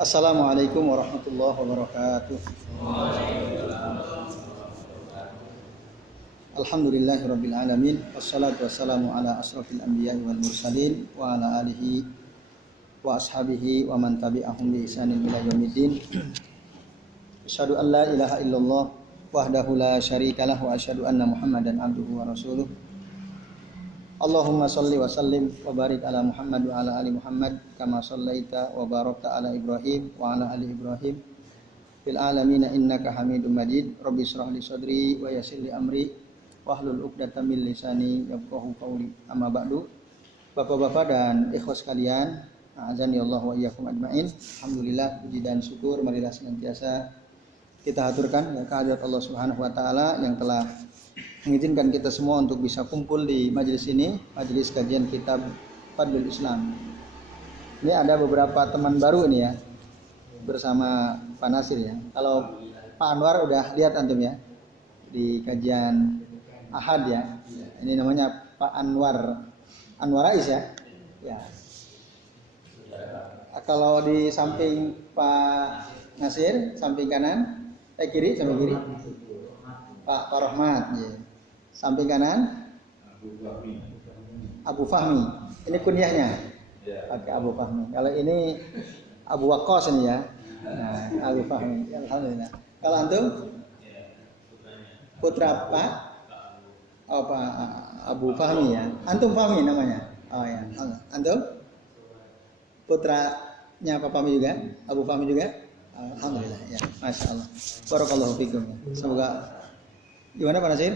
Assalamualaikum warahmatullahi wabarakatuh. Alhamdulillahirabbil alamin wassalatu wassalamu ala asrofil anbiya'i wal mursalin wa ala alihi wa ashabihi wa man tabi'ahum bi ihsanin ila yaumiddin. Asyhadu an la ilaha illallah wahdahu la syarikalah wa asyhadu anna Muhammadan abduhu wa rasuluh. Allahumma shalli wa sallim wa barik ala Muhammad wa ala ali Muhammad kama shallaita wa barakta ala Ibrahim wa ala ali Ibrahim fil alamin innaka Hamidum Majid. Rabbi shrah li sadri wa yassir li amri wahlul 'uqdatam min lisani yafqahu qawli. Amma ba'du. Bapak-bapak dan ikhwas sekalian, azani Allah wa iyyakum ajmain. Alhamdulillah, puji dan syukur marilah senantiasa kita haturkan ya kehadirat Allah Subhanahu wa taala yang telah mengizinkan kita semua untuk bisa kumpul di majelis ini, majelis kajian kitab Fadlul Islam. Ini ada beberapa teman baru ini ya, bersama Pak Nasir ya. Kalau Pak Anwar udah lihat antum ya, di kajian Ahad ya. Ini namanya Pak Anwar, Anwar Rais ya. Ya. Kalau di samping Pak Nasir, samping kanan, kiri, samping kiri. Pak Rahmat ya. Samping kanan Abu Fahmi. Ini kunyahnya pakai Abu Fahmi. Kalau ini Abu Waqqas ini ya. Nah, Abu Fahmi. Alhamdulillah. Kalau antum putra Pak Pak Abu Fahmi ya. Antum Fahmi namanya. Oh ya. Antum putranya Pak Fahmi juga? Abu Fahmi juga? Alhamdulillah ya. Masya Allah. Barakallahu fikum. Semoga gimana Pak Nasir?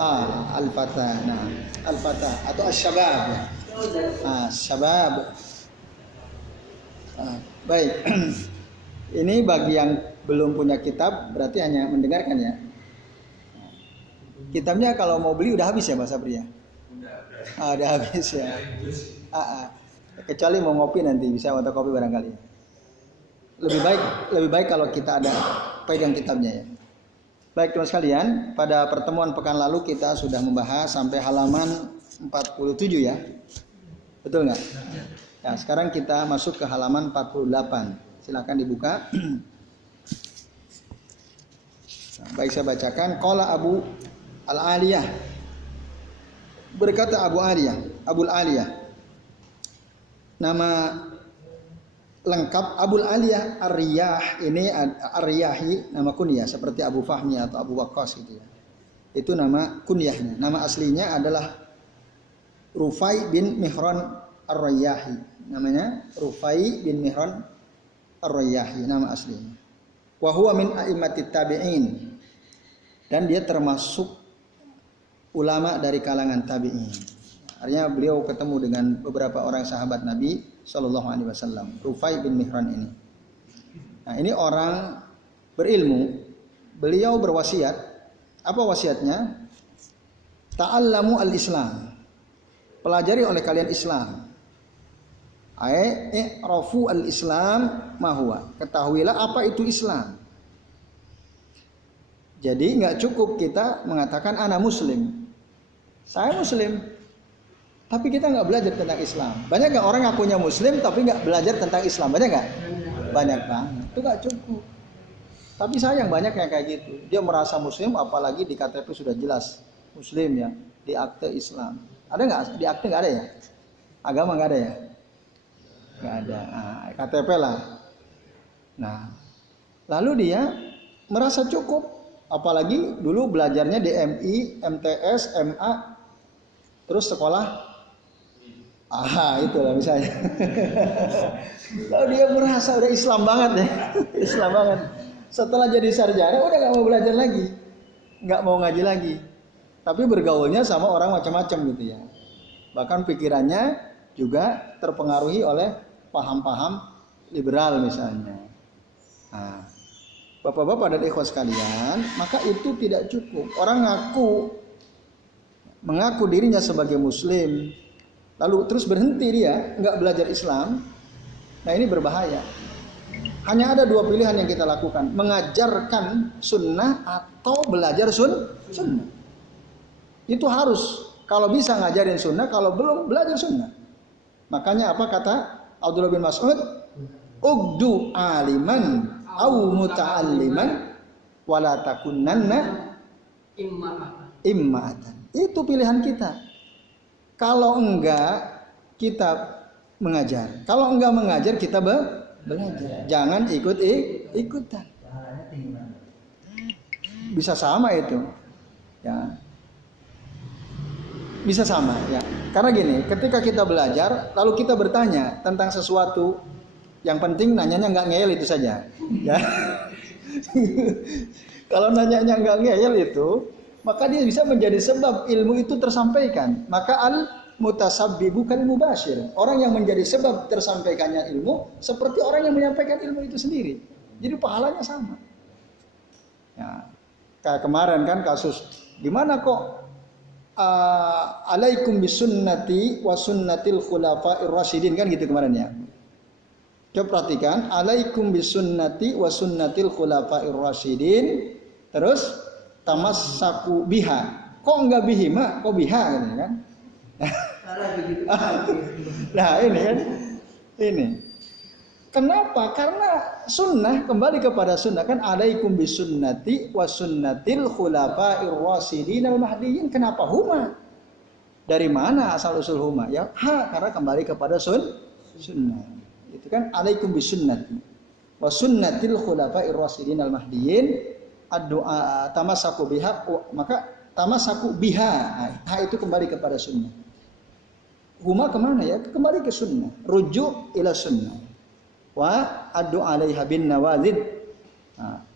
Al-Fatah. Nah, Al-Fatah atau Asy-Syabab. Syabab. Baik. Ini bagi yang belum punya kitab berarti hanya mendengarkan ya. Kitabnya kalau mau beli udah habis ya Pak Sabri ya? Udah habis ya. Kecuali mau ngopi nanti bisa fotokopi barangkali. Lebih baik kalau kita ada pegang kitabnya ya. Baik teman sekalian, pada pertemuan pekan lalu kita sudah membahas sampai halaman 47 ya. Betul nggak? Ya, sekarang kita masuk ke halaman 48. Silakan dibuka. Baik, saya bacakan. Qala Abu Al-Aliyah. Berkata Abul Aliyah. Nama lengkap Abul Aliyah Ar-Riyah, ini Ar-Riyahi nama kunyah seperti Abu Fahmi atau Abu Waqqas gitu ya. Itu nama kunyahnya. Nama aslinya adalah Rufai bin Mihran Ar-Riyahi. Namanya Rufai bin Mihran Ar-Riyahi nama aslinya. Wa huwa min a'immatit tabi'in. Dan dia termasuk ulama dari kalangan tabi'in. Artinya beliau ketemu dengan beberapa orang sahabat Nabi Sallallahu Alaihi Wasallam. Rufai bin Mihran ini. Nah, ini orang berilmu. Beliau berwasiat. Apa wasiatnya? Ta'allamu al-Islam. Pelajari oleh kalian Islam. I'rafu al-Islam ma huwa. Ketahuilah apa itu Islam. Jadi nggak cukup kita mengatakan ana muslim. Saya muslim. Tapi kita nggak belajar tentang Islam. Banyak nggak orang ngakunya Muslim tapi nggak belajar tentang Islam? Banyak nggak? Banyak banget. Itu nggak cukup. Tapi sayang banyak yang kayak gitu. Dia merasa Muslim, apalagi di KTP sudah jelas Muslim ya, di akte Islam. Ada nggak? Di akte nggak ada ya? Agama nggak ada ya? Nggak ada. KTP lah. Nah, lalu dia merasa cukup. Apalagi dulu belajarnya di MI, MTS, MA, terus sekolah. Itulah misalnya. Lalu dia merasa udah Islam banget ya. Islam banget. Setelah jadi sarjana udah gak mau belajar lagi. Gak mau ngaji lagi. Tapi bergaulnya sama orang macam-macam gitu ya. Bahkan pikirannya juga terpengaruhi oleh paham-paham liberal misalnya. Bapak-bapak dan ikhwas sekalian, maka itu tidak cukup. Orang mengaku dirinya sebagai Muslim, lalu terus berhenti dia nggak belajar Islam. Nah ini berbahaya. Hanya ada dua pilihan yang kita lakukan: mengajarkan sunnah atau belajar sunnah. Itu harus. Kalau bisa ngajarin sunnah, kalau belum belajar sunnah. Makanya apa kata Abdullah bin Mas'ud, ugdu aliman au muta'alliman wala takunanna imma'atan. Itu pilihan kita. Kalau enggak kita mengajar. Kalau enggak mengajar kita belajar. Jangan ikutan. Bisa sama itu. Ya. Bisa sama ya. Karena gini, ketika kita belajar lalu kita bertanya tentang sesuatu, yang penting nanyanya enggak ngeyel itu saja. Ya. Kalau nanyanya enggak ngeyel itu, maka dia bisa menjadi sebab ilmu itu tersampaikan. Maka al-mutasabbibu kal mubashir. Orang yang menjadi sebab tersampaikannya ilmu seperti orang yang menyampaikan ilmu itu sendiri. Jadi pahalanya sama. Ya. Kayak kemarin kan kasus gimana kok alaikum bisunnati wa sunnatil khulafa'ir rasyidin kan gitu kemarin ya. Coba perhatikan, alaikum bisunnati wa sunnatil khulafa'ir rasyidin. Terus tamassaku biha. Kok enggak bihima, kok biha gitu kan? Nah, ini kan. Ini. Kenapa? Karena sunnah, kembali kepada sunnah kan, alaikum bisunnati wa sunnatil khulafa'ir rasyidin al-mahdiyyin. Kenapa huma? Dari mana asal usul huma? Ya, karena kembali kepada sunnah. Itu kan alaikum bisunnati wa sunnatil khulafa'ir rasyidin al-mahdiyyin. Ad-du'a tamassaku biha, maka tamassaku biha. Ha itu kembali kepada sunnah. Huma kemana ya? Kembali ke sunnah. Rujuk ila sunnah. Wa addu 'alaiha bin nawazid. Nah,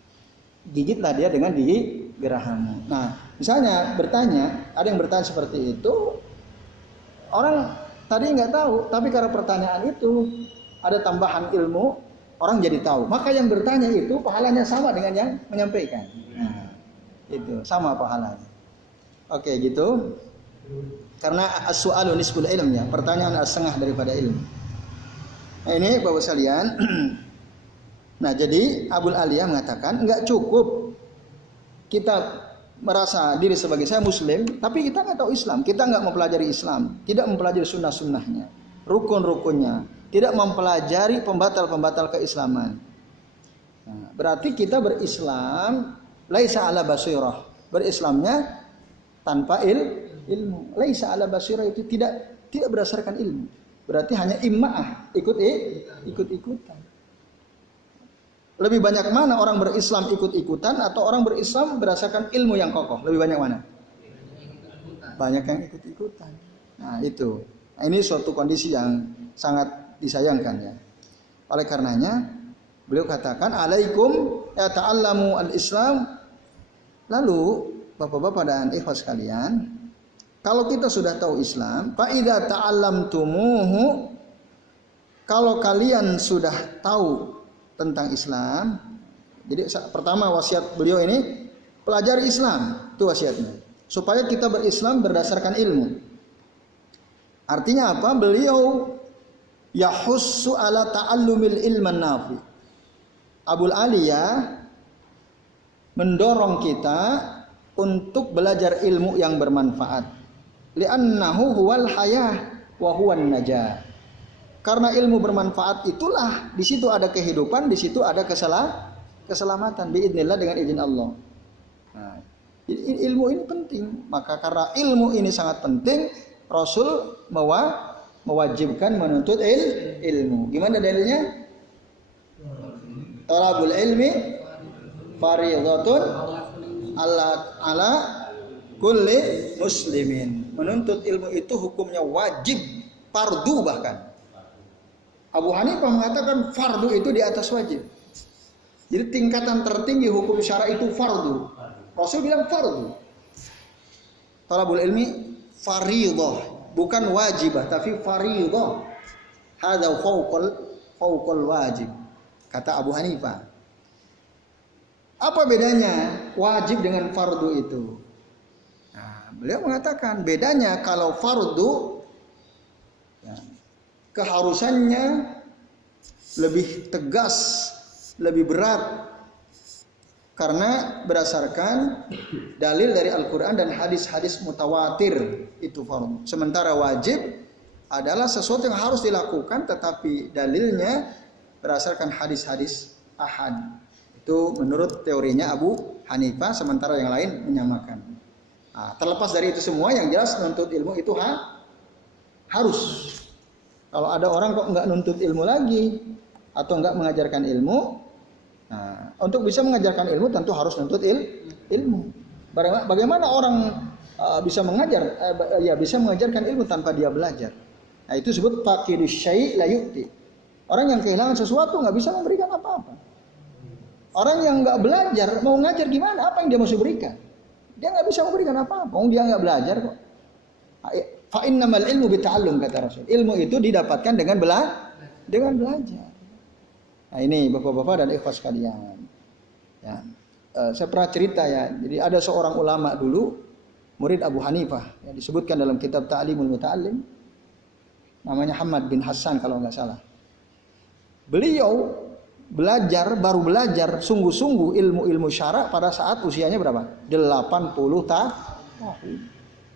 gigitlah dia dengan gigi gerahamu. Nah, misalnya bertanya, ada yang bertanya seperti itu, orang tadi nggak tahu, tapi karena pertanyaan itu ada tambahan ilmu, orang jadi tahu. Maka yang bertanya itu pahalanya sama dengan yang menyampaikan. Nah, itu sama pahalanya. Oke, gitu. Karena as-su'alu nisful ilm ya, pertanyaan setengah daripada ilmu. Nah, ini Bapak sekalian. Nah, jadi Abul Aliyah mengatakan enggak cukup kita merasa diri sebagai saya muslim, tapi kita enggak tahu Islam, kita enggak mempelajari Islam, tidak mempelajari sunnah-sunnahnya, rukun-rukunnya, tidak mempelajari pembatal-pembatal keislaman. Nah, berarti kita berislam laisa ala basirah, berislamnya tanpa ilmu. Laisa ala basirah itu tidak berdasarkan ilmu. Berarti hanya imma'ah, ikut-ikutan. Lebih banyak mana orang berislam ikut-ikutan atau orang berislam berdasarkan ilmu yang kokoh? Lebih banyak mana? Banyak yang ikut-ikutan. Nah, itu. Nah, ini suatu kondisi yang sangat disayangkan ya. Oleh karenanya beliau katakan alaikum ya ta'allamu al-Islam. Lalu Bapak-bapak dan ikhwas sekalian, kalau kita sudah tahu Islam, fa idza ta'allamtumuhu, kalau kalian sudah tahu tentang Islam, jadi pertama wasiat beliau ini pelajari Islam, itu wasiatnya, supaya kita berislam berdasarkan ilmu. Artinya apa? Beliau yahussu ala ta'allumil ilman nafi. Abul Aliyah mendorong kita untuk belajar ilmu yang bermanfaat. Li'annahu huwal hayah wa huwan najah. Karena ilmu bermanfaat itulah, di situ ada kehidupan, di situ ada keselamatan biidznillah dengan izin Allah. Nah, ilmu ini penting. Maka karena ilmu ini sangat penting, Rasul mewajibkan menuntut ilmu. Gimana dalilnya? Talabul ilmi fardhatun ala kulli muslimin. Menuntut ilmu itu hukumnya wajib, fardu bahkan. Abu Hanifah mengatakan fardu itu di atas wajib. Jadi tingkatan tertinggi hukum syara itu fardu. Rasul bilang fardu. Talabul ilmi fardhah, bukan wajibah tapi fardhah. Hadza fawqal wajib, kata Abu Hanifah. Apa bedanya wajib dengan fardu itu? Beliau mengatakan bedanya kalau fardu ya, keharusannya lebih tegas, lebih berat karena berdasarkan dalil dari Al-Quran dan hadis-hadis mutawatir itu fardu. Sementara wajib adalah sesuatu yang harus dilakukan, tetapi dalilnya berdasarkan hadis-hadis ahad. Itu menurut teorinya Abu Hanifah, sementara yang lain menyamakan. Nah, terlepas dari itu semua, yang jelas menuntut ilmu itu harus. Kalau ada orang kok nggak nuntut ilmu lagi atau nggak mengajarkan ilmu, nah, untuk bisa mengajarkan ilmu tentu harus nuntut ilmu. Bagaimana orang bisa mengajar, bisa mengajarkan ilmu tanpa dia belajar? Nah, itu disebut faqidus syai' la yu'ti. Orang yang kehilangan sesuatu nggak bisa memberikan apa-apa. Orang yang nggak belajar mau ngajar gimana? Apa yang dia mesti berikan? Dia nggak bisa memberikan apa-apa. Dia nggak belajar kok. Fa innamal ilmu bita'allum, kata Rasul. Ilmu itu didapatkan dengan belajar. Nah, ini bapak-bapak dan ikhwas sekalian. Ya, saya pernah cerita ya. Jadi ada seorang ulama dulu, murid Abu Hanifah, yang disebutkan dalam kitab Ta'limul Muta'allim, namanya Hamad bin Hasan kalau nggak salah. Beliau baru belajar sungguh-sungguh ilmu-ilmu syara pada saat usianya berapa? 80 tahun.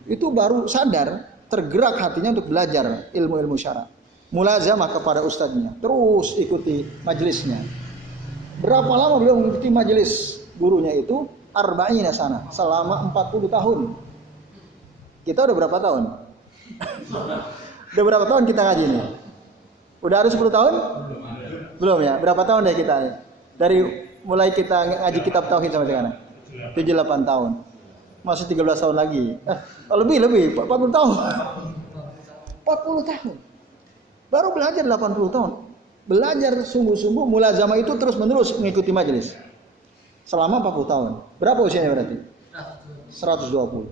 Itu baru sadar, tergerak hatinya untuk belajar ilmu-ilmu syara. Mulazamah kepada ustadznya, terus ikuti majelisnya. Berapa lama beliau mengikuti majelis gurunya itu? 40 sana, selama 40 tahun. Kita udah berapa tahun? Udah berapa tahun kita ngaji nih? Udah ada 10 tahun? Belum ya? Berapa tahun deh kita? Dari mulai kita ngaji kitab tauhid sampai sekarang? 7-8 tahun. Masih 13 tahun lagi. Lebih 40 tahun. 40 tahun. Baru belajar 80 tahun. Belajar sungguh-sungguh, mulazamah itu terus-menerus mengikuti majelis. Selama 40 tahun. Berapa usianya berarti? 120.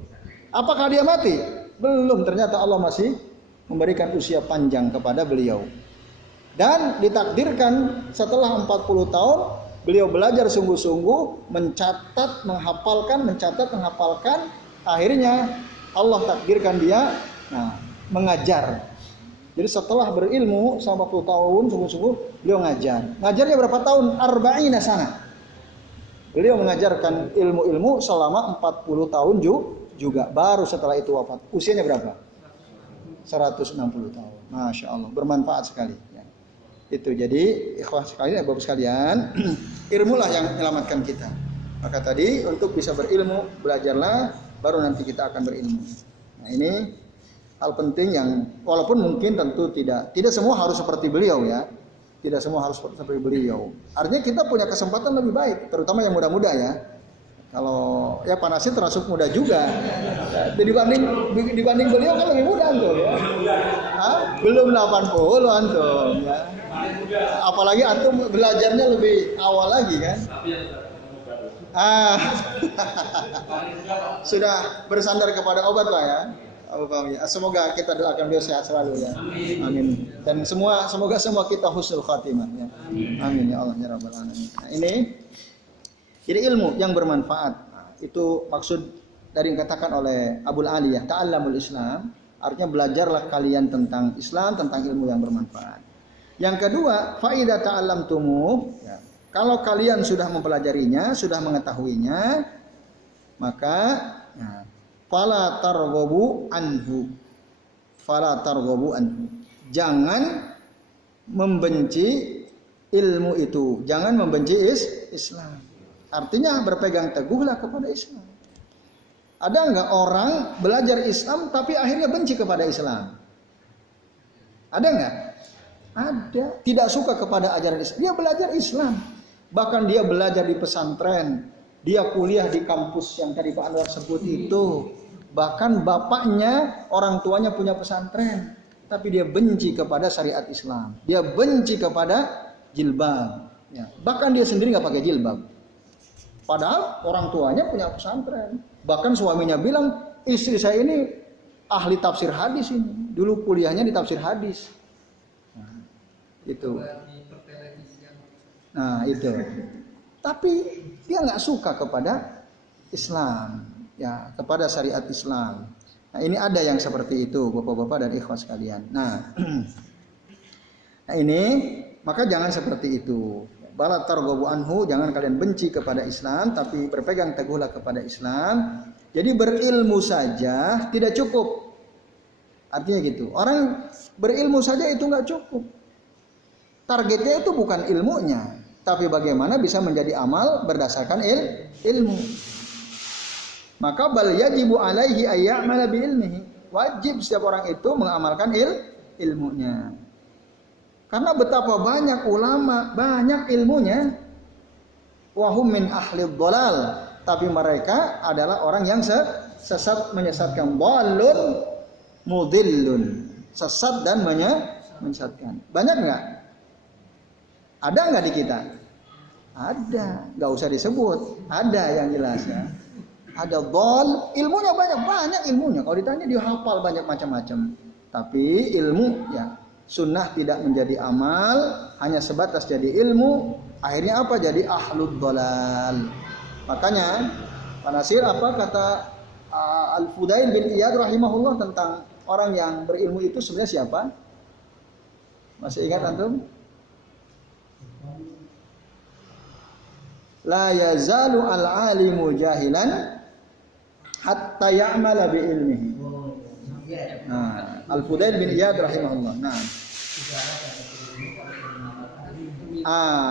Apakah dia mati? Belum, ternyata Allah masih memberikan usia panjang kepada beliau. Dan ditakdirkan setelah 40 tahun beliau belajar sungguh-sungguh, mencatat, menghafalkan, akhirnya Allah takdirkan dia mengajar. Jadi setelah berilmu selama 40 tahun sungguh-sungguh beliau ngajar. Ngajarnya berapa tahun? 40 sana. Beliau mengajarkan ilmu-ilmu selama 40 tahun juga. Baru setelah itu wafat. Usianya berapa? 160 tahun. Masya Allah, bermanfaat sekali. Itu jadi ikhwah sekalian, bapak sekalian, ilmulah yang menyelamatkan kita. Maka tadi untuk bisa berilmu, belajarlah, baru nanti kita akan berilmu. Nah, ini hal penting yang walaupun mungkin tentu tidak semua harus seperti beliau ya. Tidak semua harus seperti beliau. Artinya kita punya kesempatan lebih baik, terutama yang muda-muda ya. Kalau ya Panasih termasuk muda juga. Dibanding beliau kan lebih muda antum ya. Belum 80 antum ya. Apalagi antum belajarnya lebih awal lagi kan. Sudah bersandar kepada obat lah ya. Semoga kita doakan beliau sehat selalu ya. Amin. Dan semoga semua kita husnul khatimah ya. Amin ya Allah ya rabbal alamin. Nah, ini jadi ilmu yang bermanfaat. Nah, itu maksud dari yang dikatakan oleh Abul Aliyah, ta'allamul Islam, artinya belajarlah kalian tentang Islam, tentang ilmu yang bermanfaat. Yang kedua, faida ta'allamtumuh, ya, kalau kalian sudah mempelajarinya, sudah mengetahuinya, maka fala targhabu anhu. Fala targhabu anhu. Jangan membenci ilmu itu, jangan membenci Islam. Artinya berpegang teguhlah kepada Islam. Ada nggak orang belajar Islam tapi akhirnya benci kepada Islam? Ada nggak? Ada. Tidak suka kepada ajaran Islam. Dia belajar Islam. Bahkan dia belajar di pesantren. Dia kuliah di kampus yang tadi Pak Anwar sebut itu. Bahkan bapaknya, orang tuanya punya pesantren. Tapi dia benci kepada syariat Islam. Dia benci kepada jilbab. Ya. Bahkan dia sendiri nggak pakai jilbab. Padahal orang tuanya punya pesantren. Bahkan suaminya bilang, istri saya ini ahli tafsir hadis ini. Dulu kuliahnya di tafsir hadis. Nah, itu. Nah, itu. Tapi dia nggak suka kepada Islam, ya, kepada syariat Islam. Nah, ini ada yang seperti itu, bapak-bapak dan ikhwas sekalian. Nah, ini maka jangan seperti itu. Bala targhabu anhu, jangan kalian benci kepada Islam, tapi berpegang teguhlah kepada Islam. Jadi berilmu saja tidak cukup. Artinya gitu. Orang berilmu saja itu nggak cukup. Targetnya itu bukan ilmunya, tapi bagaimana bisa menjadi amal berdasarkan ilmu. Maka bal yajibu alaihi ayya'mala bi ilmihi. Wajib setiap orang itu mengamalkan ilmunya. Karena betapa banyak ulama, banyak ilmunya. Wa hum min ahli dhalal. Tapi mereka adalah orang yang sesat, menyesatkan. Dhalun mudillun. Sesat dan menyesatkan. Banyak enggak? Ada enggak di kita? Ada. Enggak usah disebut. Ada yang jelas ya. Ada dhal, ilmunya banyak ilmunya. Kalau ditanya dia hafal banyak macam-macam. Tapi ilmu ya, sunnah tidak menjadi amal, hanya sebatas jadi ilmu. Akhirnya apa? Jadi ahlud dhalal. Makanya Pak Nasir apa kata Al-Fudail bin Iyad rahimahullah tentang orang yang berilmu itu sebenarnya siapa? Masih ingat antum? La yazalu al-alimu jahilan hatta ya'mala bi ilmihi. Nah, Al-Fudail bin Iyad rahimahullah. Nah.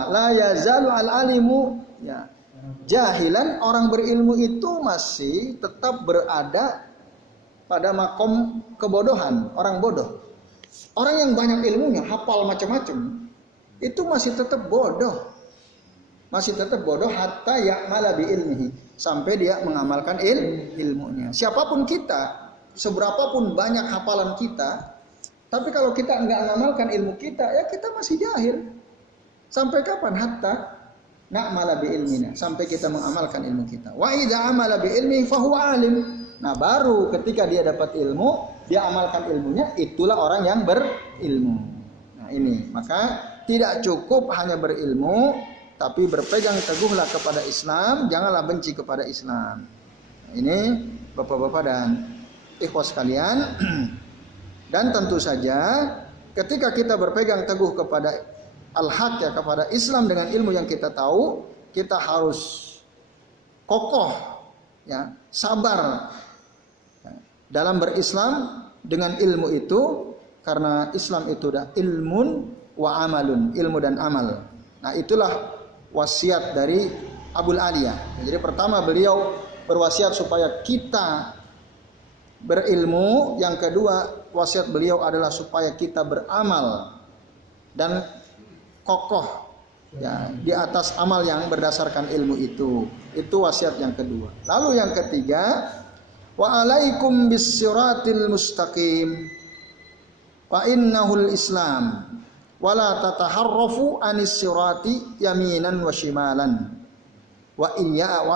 La yazalu al-alimu ya. Jahilan, orang berilmu itu masih tetap berada pada makom kebodohan, orang bodoh. Orang yang banyak ilmunya, hafal macam-macam, itu masih tetap bodoh. Masih tetap bodoh hatta ya'mala bi ilmihi, sampai dia mengamalkan ilmunya. Siapapun kita, seberapapun banyak hafalan kita, tapi kalau kita enggak mengamalkan ilmu kita, ya kita masih jahil. Sampai kapan? Hatta na'mala bi ilmina, sampai kita mengamalkan ilmu kita. Wa idza amala bi ilmi fa huwa alim. Nah, baru ketika dia dapat ilmu, dia amalkan ilmunya, itulah orang yang berilmu. Nah, ini, maka tidak cukup hanya berilmu, tapi berpegang teguhlah kepada Islam, janganlah benci kepada Islam. Nah, ini Bapak-bapak dan ikhwas sekalian. Dan tentu saja ketika kita berpegang teguh kepada al-haq ya, kepada Islam dengan ilmu yang kita tahu, kita harus kokoh ya, sabar ya, dalam berislam dengan ilmu itu, karena Islam itu dah ilmun wa amalun, ilmu dan amal. Nah, itulah wasiat dari Abul Aliyah. Jadi pertama beliau berwasiat supaya kita berilmu, yang kedua wasiat beliau adalah supaya kita beramal dan kokoh ya di atas amal yang berdasarkan ilmu itu. Itu wasiat yang kedua. Lalu yang ketiga, wa alaikum bis-siratil mustaqim fa innahul islam wala tataharrafu anis sirati yaminan wa shimalan wa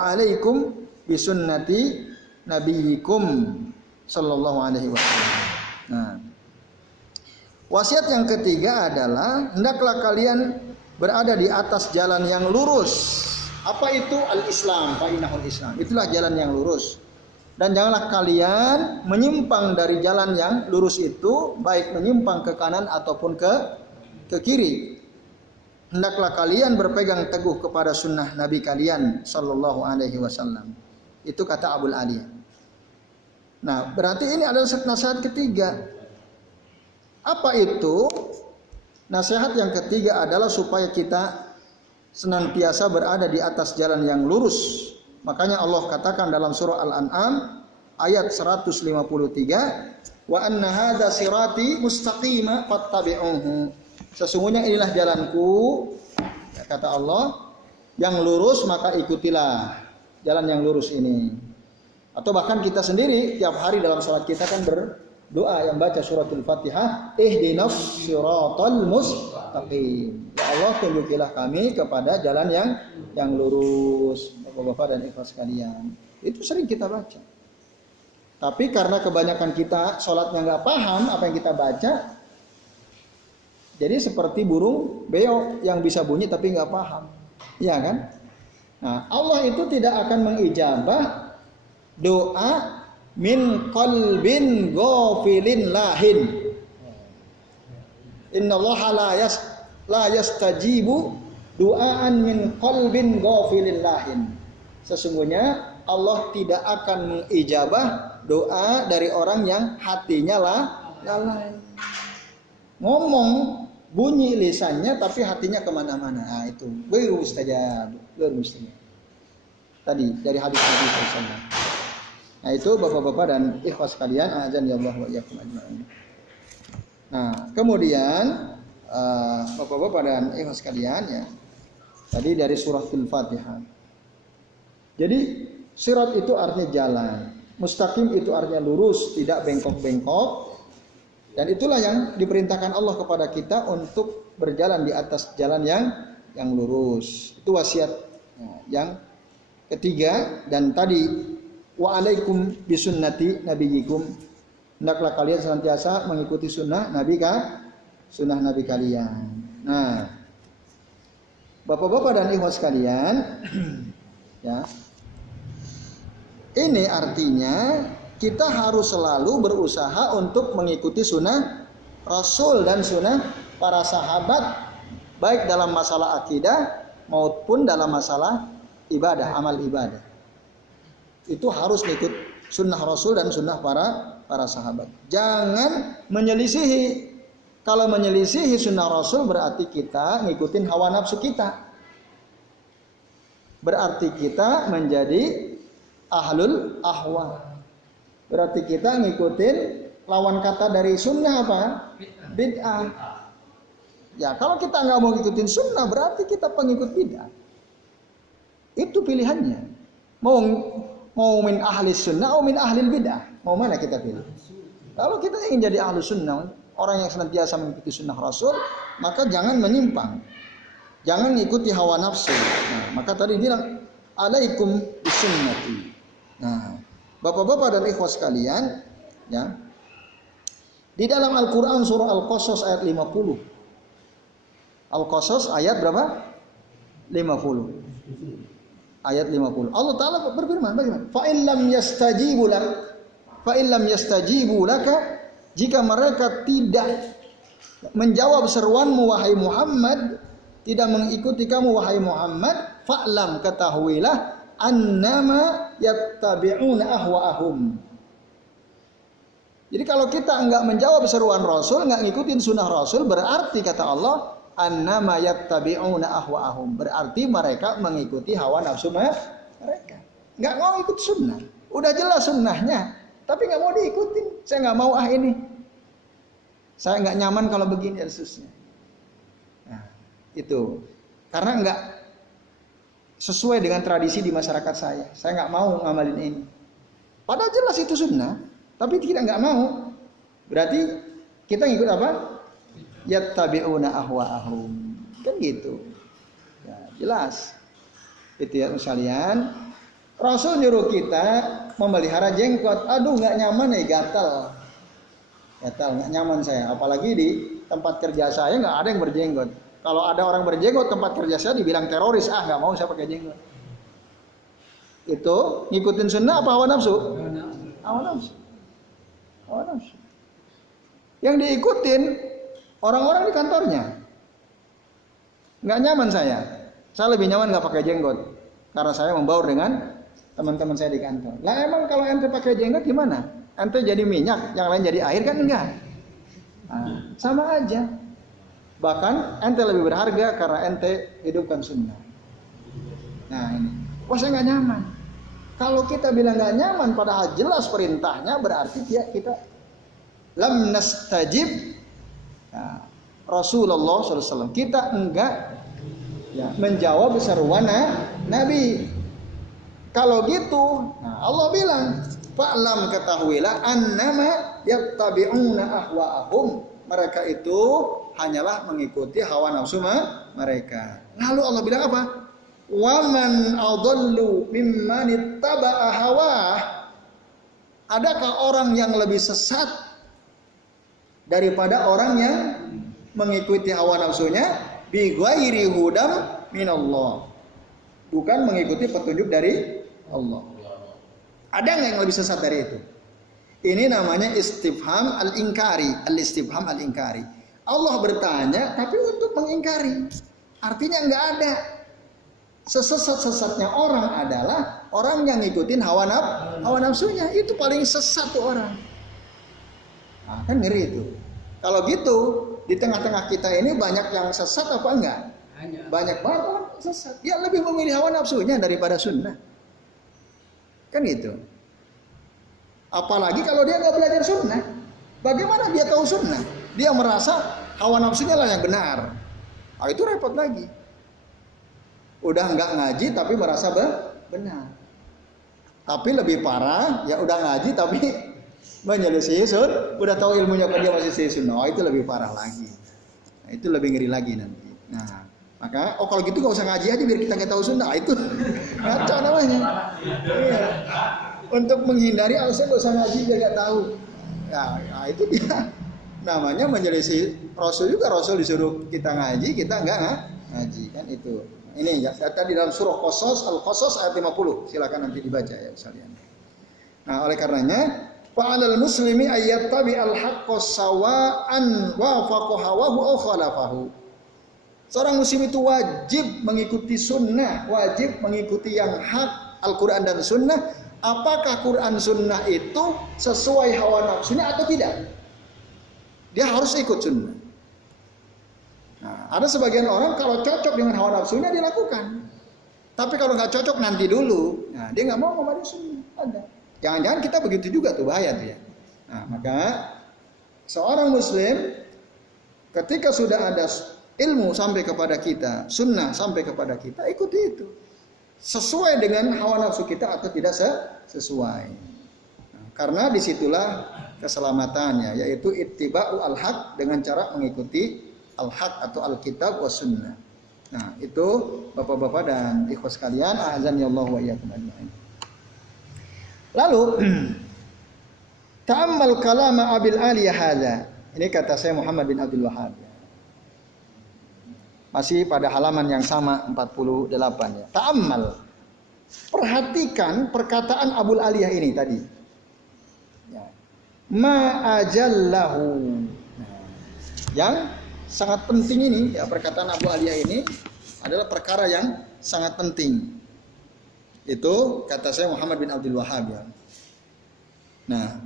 alaikum bisunnati nabiyikum sallallahu alaihi wasallam. Nah, wasiat yang ketiga adalah hendaklah kalian berada di atas jalan yang lurus. Apa itu al-Islam? Fa innahul Islam. Itulah jalan yang lurus. Dan janganlah kalian menyimpang dari jalan yang lurus itu, baik menyimpang ke kanan ataupun ke kiri. Hendaklah kalian berpegang teguh kepada sunnah Nabi kalian sallallahu alaihi wasallam. Itu kata Abul Aliyah. Nah, berarti ini adalah nasihat ketiga. Apa itu? Nasihat yang ketiga adalah supaya kita senantiasa berada di atas jalan yang lurus. Makanya Allah katakan dalam surah Al-An'am ayat 153, wa anna hadza sirati mustaqima fattabi'uhu. Sesungguhnya inilah jalanku, ya, kata Allah, yang lurus maka ikutilah jalan yang lurus ini. Atau bahkan kita sendiri tiap hari dalam salat kita kan berdoa yang baca suratul Fatihah, ihdinas siratal mustaqim. Ya Allah, tunjukilah kami kepada jalan yang lurus. Bapak-bapak dan ikhwas sekalian, itu sering kita baca. Tapi karena kebanyakan kita salatnya nggak paham apa yang kita baca, jadi seperti burung beo yang bisa bunyi tapi nggak paham, ya kan? Nah, Allah itu tidak akan mengijabah doa min qalbin ghafilin lahin. Innallaha la yastajibu du'aan min qalbin ghafilin lahin. Sesungguhnya Allah tidak akan mengijabah doa dari orang yang hatinya lalai. Ngomong bunyi lisannya tapi hatinya kemana-mana. Nah itu baru mustajab. Tadi dari hadis Nabi SAW. Nah itu bapak-bapak dan ikhwas sekalian, azan ya Allah wa iyyakum ajma'in. Nah kemudian bapak-bapak dan ikhwas sekalian ya, tadi dari suratul Fatihah. Jadi sirat itu artinya jalan, mustaqim itu artinya lurus, tidak bengkok-bengkok. Dan itulah yang diperintahkan Allah kepada kita untuk berjalan di atas jalan yang lurus. Itu wasiat yang ketiga. Dan tadi wa alaikum bisunnati nabiyyikum, hendaklah kalian senantiasa mengikuti sunnah nabi kalian. Nah, bapak-bapak dan ikhwas sekalian, ya, ini artinya kita harus selalu berusaha untuk mengikuti sunnah Rasul dan sunnah para sahabat, baik dalam masalah akidah maupun dalam masalah ibadah, amal ibadah. Itu harus ikut sunnah Rasul dan sunnah para sahabat. Jangan menyelisihi. Kalau menyelisihi sunnah Rasul berarti kita ngikutin hawa nafsu kita. Berarti kita menjadi ahlul ahwa. Berarti kita ngikutin lawan kata dari sunnah apa? Bid'ah. Ya kalau kita nggak mau ngikutin sunnah berarti kita pengikut bid'ah. Itu pilihannya. Mau min ahli sunnah atau min ahli bid'ah. Mau mana kita pilih? Kalau kita ingin jadi ahli sunnah, orang yang senantiasa mengikuti sunnah Rasul, maka jangan menyimpang. Jangan ngikuti hawa nafsu. Nah, maka tadi bilang alaikum bisunnati. Nah, bapak-bapak dan ikhwas sekalian, ya. Di dalam Al-Qur'an surah Al-Qasas ayat 50. Al-Qasas ayat berapa? 50. Ayat 50. Allah Ta'ala berfirman bagaimana? Fa illam yastajibu laka, jika mereka tidak menjawab seruanmu wahai Muhammad, tidak mengikuti kamu wahai Muhammad, fa'lam, ketahuilah annama yattabi'una ahwa'ahum. Jadi kalau kita enggak menjawab seruan Rasul, enggak ngikutin sunnah Rasul, berarti kata Allah, annama yattabi'una ahwa'ahum. Berarti mereka mengikuti hawa nafsu mereka. Enggak mau ikut sunnah. Udah jelas sunnahnya, tapi enggak mau diikutin. Saya enggak mau ini. Saya enggak nyaman kalau begini dan seterusnya. Nah, itu. Karena enggak sesuai dengan tradisi di masyarakat saya. Saya nggak mau ngamalin ini. Padahal jelas itu sunnah, tapi kita nggak mau. Berarti kita ngikut apa? Yattabi'una ahwa'ahum. Kan gitu. Ya, jelas. Itu ya sekalian. Rasul nyuruh kita memelihara jenggot. Aduh nggak nyaman nih, gatal. Gatal, nggak nyaman saya. Apalagi di tempat kerja saya nggak ada yang berjenggot. Kalau ada orang berjenggot tempat kerja saya dibilang teroris, nggak mau saya pakai jenggot. Itu ngikutin sunnah apa hawa nafsu? Hawa nafsu. Hawa nafsu. Yang diikutin orang-orang di kantornya. Nggak nyaman saya. Saya lebih nyaman nggak pakai jenggot karena saya membaur dengan teman-teman saya di kantor. Lah emang kalau ente pakai jenggot gimana? Ente jadi minyak, yang lain jadi air kan enggak? Nah, sama aja. Bahkan ente lebih berharga karena ente hidupkan sunnah. Nah ini, wah saya nggak nyaman. Kalau kita bilang nggak nyaman, padahal jelas perintahnya, berarti kita lam nastajib. Nah, Rasulullah SAW kita enggak ya, menjawab seruan Nabi. Kalau gitu, nah Allah bilang, fa'lam, ketahuilah annama yattabi'una ahwa'ahum. Mereka itu hanyalah mengikuti hawa nafsu mereka. Lalu Allah bilang apa? Waman adallu mimman ittaba'a hawah. Adakah orang yang lebih sesat daripada orang yang mengikuti hawa nafsunya bi ghairi hudam minallah? Bukan mengikuti petunjuk dari Allah. Ada nggak yang lebih sesat dari itu? Ini namanya istifham al-inkari, al-istifham al-inkari. Allah bertanya tapi untuk mengingkari. Artinya nggak ada. Sesat-sesatnya orang adalah orang yang ngikutin hawa nafsunya. Itu paling sesat tuh orang. Nah, kan ngeri itu. Kalau gitu di tengah-tengah kita ini banyak yang sesat apa enggak? Banyak banget orang sesat. Dia lebih memilih hawa nafsunya daripada sunnah. Kan gitu. Apalagi kalau dia nggak belajar sunnah. Bagaimana dia tahu sunnah? Dia merasa hawa nafsunya lah yang benar. Nah, itu repot lagi. Udah nggak ngaji tapi merasa benar. Tapi lebih parah, ya udah ngaji tapi menyelisih sunnah. Udah tahu ilmunya kan dia masih selisih sunnah. Oh, itu lebih parah lagi. Nah, itu lebih ngeri lagi nanti. Nah, maka kalau gitu nggak usah ngaji aja biar kita nggak tahu sunnah. Itu ngaco namanya. Iya. Untuk menghindari alasan nggak usah ngaji biar nggak tahu. Ya, nah itu dia. Namanya menyelisih Rasul juga. Rasul disuruh kita ngaji, kita nggak ngaji kan itu. Ini ya tadi dalam surah Qasas, Al-Qasas ayat 50. Silakan nanti dibaca ya sekalian. Nah, oleh karenanya fa'alal muslimi ayyattabi al-haqqa sawa'an wafaqa hawahu aw khalafahu. Seorang muslim itu wajib mengikuti sunnah, wajib mengikuti yang hak Al-Quran dan sunnah. Apakah Quran sunnah itu sesuai hawa nafsunya atau tidak? Dia harus ikut sunnah. Nah, ada sebagian orang kalau cocok dengan hawa nafsunya dia lakukan. Tapi kalau nggak cocok nanti dulu. Nah, dia nggak mau memadu sunnah. Ada. Jangan-jangan kita begitu juga tuh, bahaya tuh ya. Nah, maka seorang muslim ketika sudah ada ilmu sampai kepada kita, sunnah sampai kepada kita, ikuti itu. Sesuai dengan hawa nafsu kita atau tidak sesuai. Nah, karena disitulah keselamatannya, yaitu ittiba'u al-haq dengan cara mengikuti al-haq atau al-kitab wa sunnah. Nah, itu bapak-bapak dan ikhwas sekalian, a'azanillahu wa iyyakum ajma'in. Lalu ta'ammal kalama Abil Aliyah hadza. Ini kata saya Muhammad bin Abdul Wahhab. Masih pada halaman yang sama 48 ya. Ta'ammal. Perhatikan perkataan Abul Aliyah ini tadi. Ya. Ma ajallahu. Nah, yang sangat penting ini ya, perkataan Abu Aliyah ini adalah perkara yang sangat penting. Itu kata saya Muhammad bin Abdul Wahhab ya. Nah,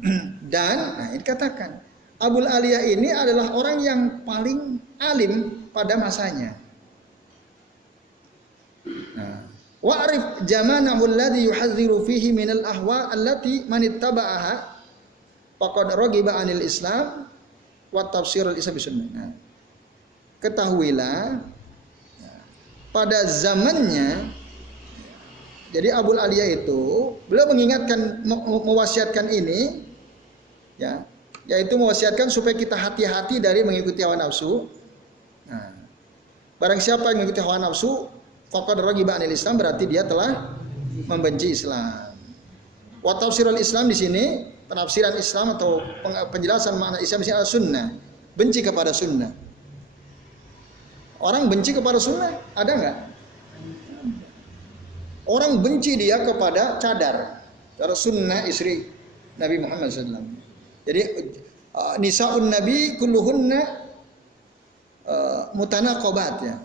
dan ini katakan Abul Aliyah ini adalah orang yang paling alim pada masanya. Nah, wa'rif zamanahu alladhi yuhadziru fihi minal ahwa allati man ittaba'aha faqad raghiba 'anil Islam wa tafsir al-Islam bisunnah. Nah, ketahuilah pada zamannya, jadi Abul Aliyah itu beliau mengingatkan, mewasiatkan ini ya, yaitu mewasiatkan supaya kita hati-hati dari mengikuti hawa nafsu. Nah, barang siapa yang mengikuti hawa nafsu faqad raghiba 'anil Islam, berarti dia telah membenci Islam. Wa tafsirul Islam di sini penafsiran Islam atau penjelasan makna Islam di sini adalah sunnah, benci kepada sunnah. Orang benci kepada sunnah ada nggak? Orang benci dia kepada cadar, cara sunnah istri Nabi Muhammad SAW. Jadi nisaun Nabi kulluhunna mutanaqabat ya.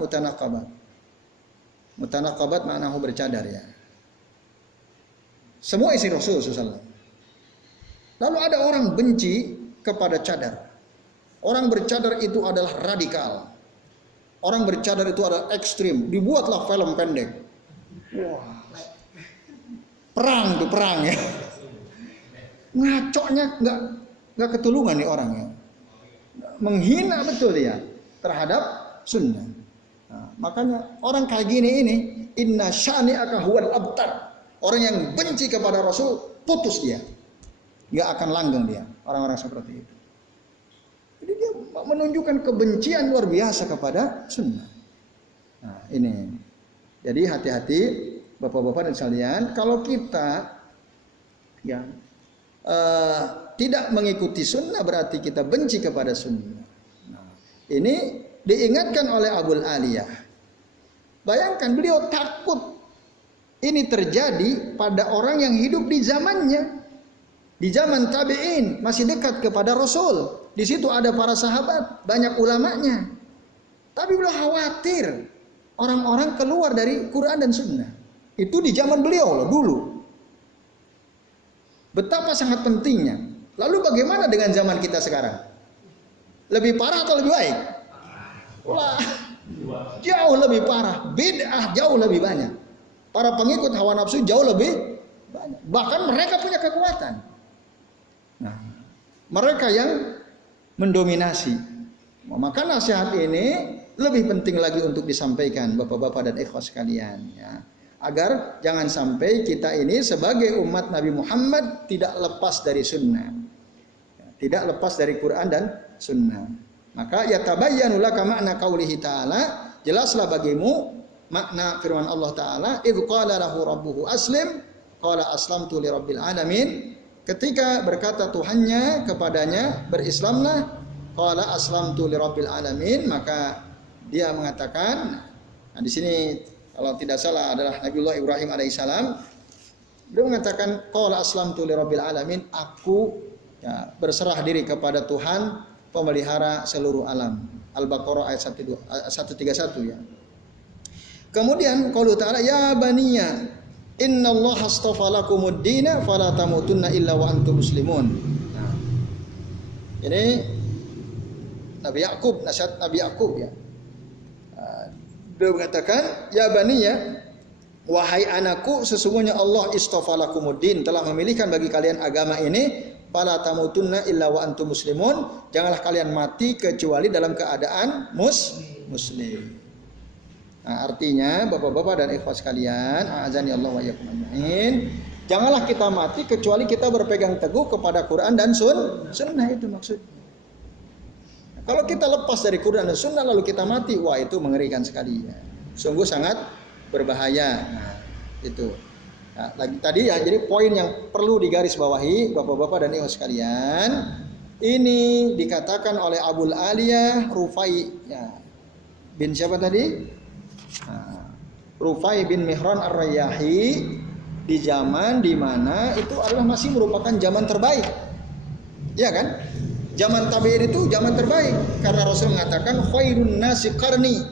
Mutanaqabat. Mutanaqabat maknanya bercadar ya. Semua istri Rasul SAW. Lalu ada orang benci kepada cadar. Orang bercadar itu adalah radikal. Orang bercadar itu adalah ekstrim. Dibuatlah film pendek. Wah. Perang tuh, perang ya. Ngaconya nggak ketulungan nih orangnya. Menghina betul dia terhadap sunnah. Nah, makanya orang kayak gini ini inna syani'aka huwal abtar. Orang yang benci kepada Rasul putus dia. Nggak akan langgeng dia. Orang-orang seperti itu. Jadi dia menunjukkan kebencian luar biasa kepada sunnah. Nah, ini. Jadi hati-hati bapak-bapak dan sekalian, kalau kita ya tidak mengikuti sunnah berarti kita benci kepada sunnah. Nah, ini diingatkan oleh Abul Aliyah. Bayangkan beliau takut ini terjadi pada orang yang hidup di zamannya. Di zaman tabi'in, masih dekat kepada Rasul. Di situ ada para sahabat, banyak ulamanya. Tapi beliau khawatir orang-orang keluar dari Quran dan Sunnah. Itu di zaman beliau loh, dulu. Betapa sangat pentingnya. Lalu bagaimana dengan zaman kita sekarang? Lebih parah atau lebih baik? Wah, jauh lebih parah. Bid'ah jauh lebih banyak. Para pengikut hawa nafsu jauh lebih banyak. Bahkan mereka punya kekuatan. Nah, mereka yang mendominasi. Maka nasihat ini lebih penting lagi untuk disampaikan bapak-bapak dan ikhwas sekalian, ya. Agar jangan sampai kita ini sebagai umat Nabi Muhammad tidak lepas dari sunnah, tidak lepas dari Quran dan sunnah. Maka yatabayyanu laka makna qaulihi ta'ala, jelaslah bagimu makna firman Allah Ta'ala, idz qala lahu rabbuhu aslim qala aslamtu lirabbil alamin, ketika berkata Tuhannya kepadanya berislamlah, qala aslamtu lirabbil alamin, maka dia mengatakan, nah di sini kalau tidak salah adalah Nabiullah Ibrahim alaihissalam, beliau mengatakan qala aslamtu lirabbil alamin, aku ya, berserah diri kepada Tuhan pemelihara seluruh alam. Al-Baqarah ayat 131 ya. Kemudian qaulu ta'ala ya baniya innallaha astafa lakumud dina fala tamutunna illa wa antum muslimun. Nah, ini Nabi Yakub, nasihat Nabi Yakub ya. Beliau mengatakan, ya baniya, wahai anakku, sesungguhnya Allah istafalakumuddin, telah memilihkan bagi kalian agama ini, fala tamutunna illa wa antum muslimun, janganlah kalian mati kecuali dalam keadaan muslim. Nah, artinya bapak-bapak dan ikhwas sekalian, a'azani Allah wa iyyakum ajmain, janganlah kita mati kecuali kita berpegang teguh kepada Quran dan sunnah, itu maksudnya. Kalau kita lepas dari Quran dan Sunnah lalu kita mati, wah itu mengerikan sekali ya. Sungguh sangat berbahaya. Nah, itu. Nah, lagi tadi ya, jadi poin yang perlu digarisbawahi bapak-bapak dan ibu sekalian, ini dikatakan oleh Abul Aliyah Rufai ya. Bin siapa tadi? Nah, Rufai bin Mihran Ar-Rayyahi, di zaman di mana itu adalah masih merupakan zaman terbaik. Ya kan? Zaman tabi'in itu zaman terbaik karena Rasul mengatakan khairun nasi qarni,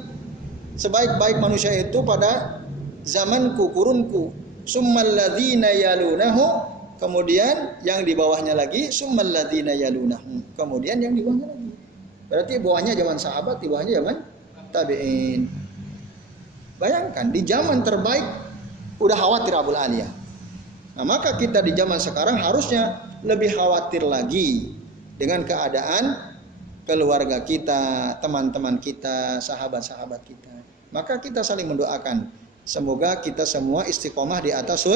sebaik-baik manusia itu pada zamanku, kurunku, summal ladzina yalunahu, kemudian yang di bawahnya lagi summal ladzina yalunahu, kemudian yang di bawahnya lagi. Berarti bawahnya zaman sahabat, di bawahnya zaman tabi'in. Bayangkan di zaman terbaik udah khawatir Abul Aliyah. Nah, maka kita di zaman sekarang harusnya lebih khawatir lagi dengan keadaan keluarga kita, teman-teman kita, sahabat-sahabat kita. Maka kita saling mendoakan, semoga kita semua istiqomah di atas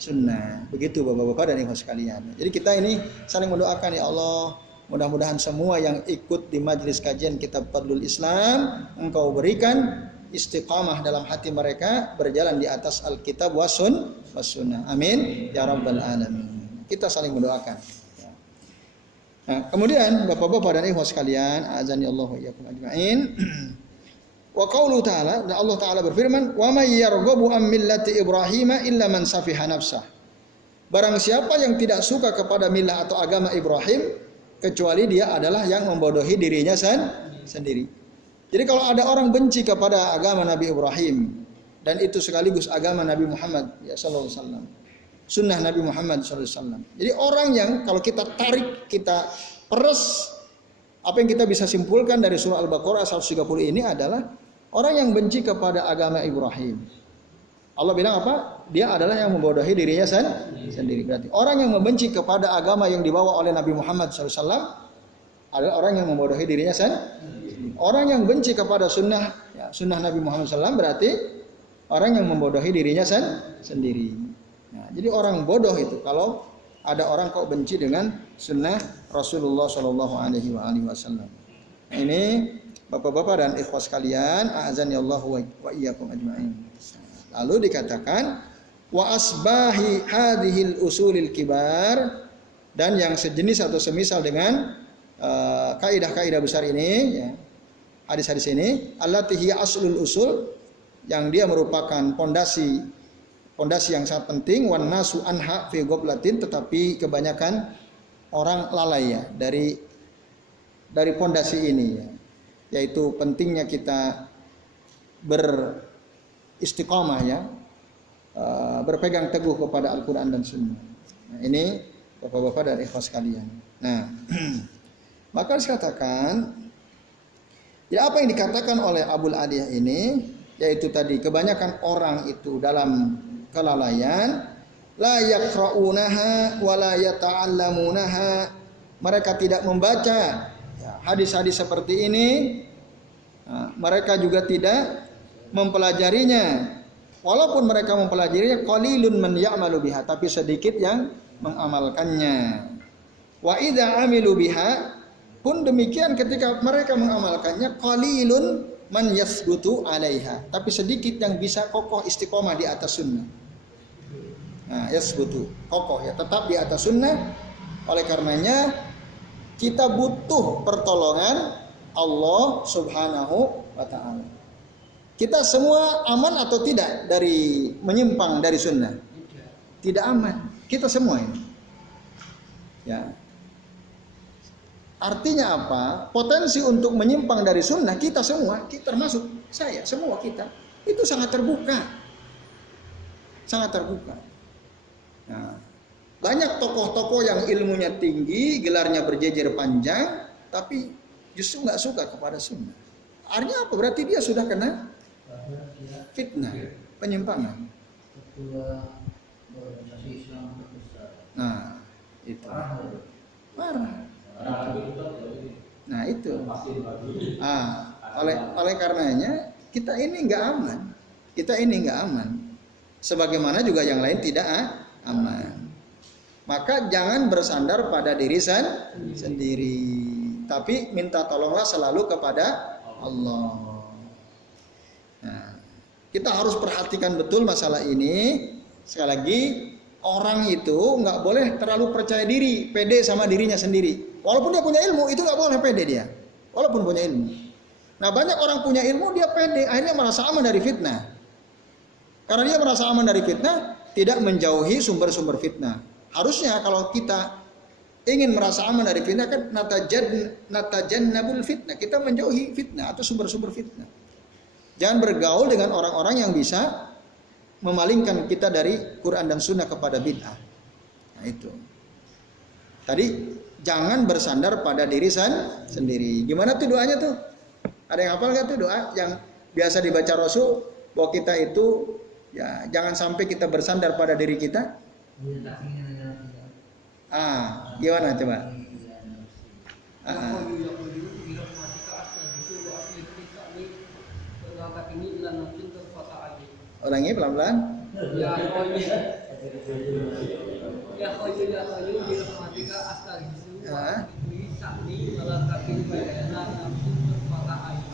sunnah. Begitu bapak-bapak dan ibu sekalian. Jadi kita ini saling mendoakan, ya Allah, mudah-mudahan semua yang ikut di majelis kajian kitab Fadlul Islam, Engkau berikan istiqamah dalam hati mereka, berjalan di atas Alkitab wa sunnah. Amin ya rabbal alamin. Kita saling mendoakan. Nah, kemudian bapak-bapak dan ikhwas sekalian, azani Allah wa iyyakum ajmain. Wa qaulu ta'ala, dan Allah Ta'ala berfirman, "Wa may yarghabu an millati Ibrahim illa man safiha nafsah." Barang siapa yang tidak suka kepada milah atau agama Ibrahim, kecuali dia adalah yang membodohi dirinya sendiri. Jadi kalau ada orang benci kepada agama Nabi Ibrahim, dan itu sekaligus agama Nabi Muhammad ya sallallahu alaihi wasallam, sunnah Nabi Muhammad SAW. Jadi orang yang kalau kita tarik, kita peres, apa yang kita bisa simpulkan dari surah Al-Baqarah 130 ini adalah orang yang benci kepada agama Ibrahim. Allah bilang apa? Dia adalah yang membodohi dirinya sendiri. Berarti orang yang membenci kepada agama yang dibawa oleh Nabi Muhammad SAW adalah orang yang membodohi dirinya sendiri. Orang yang benci kepada sunnah, ya, sunnah Nabi Muhammad SAW berarti orang yang membodohi dirinya sendiri. Nah, jadi orang bodoh itu kalau ada orang kok benci dengan sunnah Rasulullah Shallallahu Alaihi Wasallam. Nah, ini bapak-bapak dan ikhwas sekalian, a'azani Allah wa iyyakum ajma'in. Lalu dikatakan wa asbahi hadhil usulil kibar, dan yang sejenis atau semisal dengan kaidah-kaidah besar ini, ya, hadis-hadis ini, allati hiya aslul usul, yang dia merupakan pondasi yang sangat penting, wan nasu anha fi goblatin, tetapi kebanyakan orang lalai ya dari pondasi ini ya, yaitu pentingnya kita beristiqamah ya, berpegang teguh kepada Al-Quran dan Sunnah. Nah, ini Bapak-bapak dan ikhwas sekalian. Nah, maka dikatakan, ya apa yang dikatakan oleh Abul Aliyah ini, yaitu tadi kebanyakan orang itu dalam kelalaian, la yaqra'unaha wa la yata'allamunaha. Mereka tidak membaca hadis-hadis seperti ini, mereka juga tidak mempelajarinya. Walaupun mereka mempelajarinya, qalilun man ya'malu biha, tapi sedikit yang mengamalkannya. Wa idza amilu biha, pun demikian ketika mereka mengamalkannya, qalilun man yasbutu 'alaiha, tapi sedikit yang bisa kokoh istiqomah di atas sunnah. Nah, yasbutu, kokoh ya, tetap di atas sunnah. Oleh karenanya kita butuh pertolongan Allah Subhanahu wa ta'ala. Kita semua aman atau tidak dari menyimpang dari sunnah? Tidak aman. Kita semua ini. Ya. Artinya apa? Potensi untuk menyimpang dari sunnah kita semua, kita termasuk saya, semua kita, itu sangat terbuka. Sangat terbuka. Nah, banyak tokoh-tokoh yang ilmunya tinggi, gelarnya berjejer panjang, tapi justru nggak suka kepada sunnah. Artinya apa? Berarti dia sudah kena fitnah, penyimpangan. Nah, itu marah. Nah, itu. Oleh karenanya kita ini nggak aman. Kita ini nggak aman. Sebagaimana juga yang lain tidak aman. Maka jangan bersandar pada diri sendiri, tapi minta tolonglah selalu kepada Allah. Nah, kita harus perhatikan betul masalah ini. Sekali lagi, orang itu nggak boleh terlalu percaya diri, pede sama dirinya sendiri. Walaupun dia punya ilmu, itu nggak boleh pede dia. Walaupun punya ilmu. Nah, banyak orang punya ilmu, dia pede, akhirnya merasa aman dari fitnah. Karena dia merasa aman dari fitnah, tidak menjauhi sumber-sumber fitnah. Harusnya kalau kita ingin merasa aman dari fitnah, kan natajannabul fitnah, kita menjauhi fitnah atau sumber-sumber fitnah. Jangan bergaul dengan orang-orang yang bisa memalingkan kita dari Quran dan Sunnah kepada bid'ah. Nah, itu. Tadi jangan bersandar pada diri sendiri. Gimana tuh doanya tuh? Ada yang hafal nggak tuh doa yang biasa dibaca Rasul bahwa kita itu ya jangan sampai kita bersandar pada diri kita? Gimana coba? Ulangi pelan-pelan.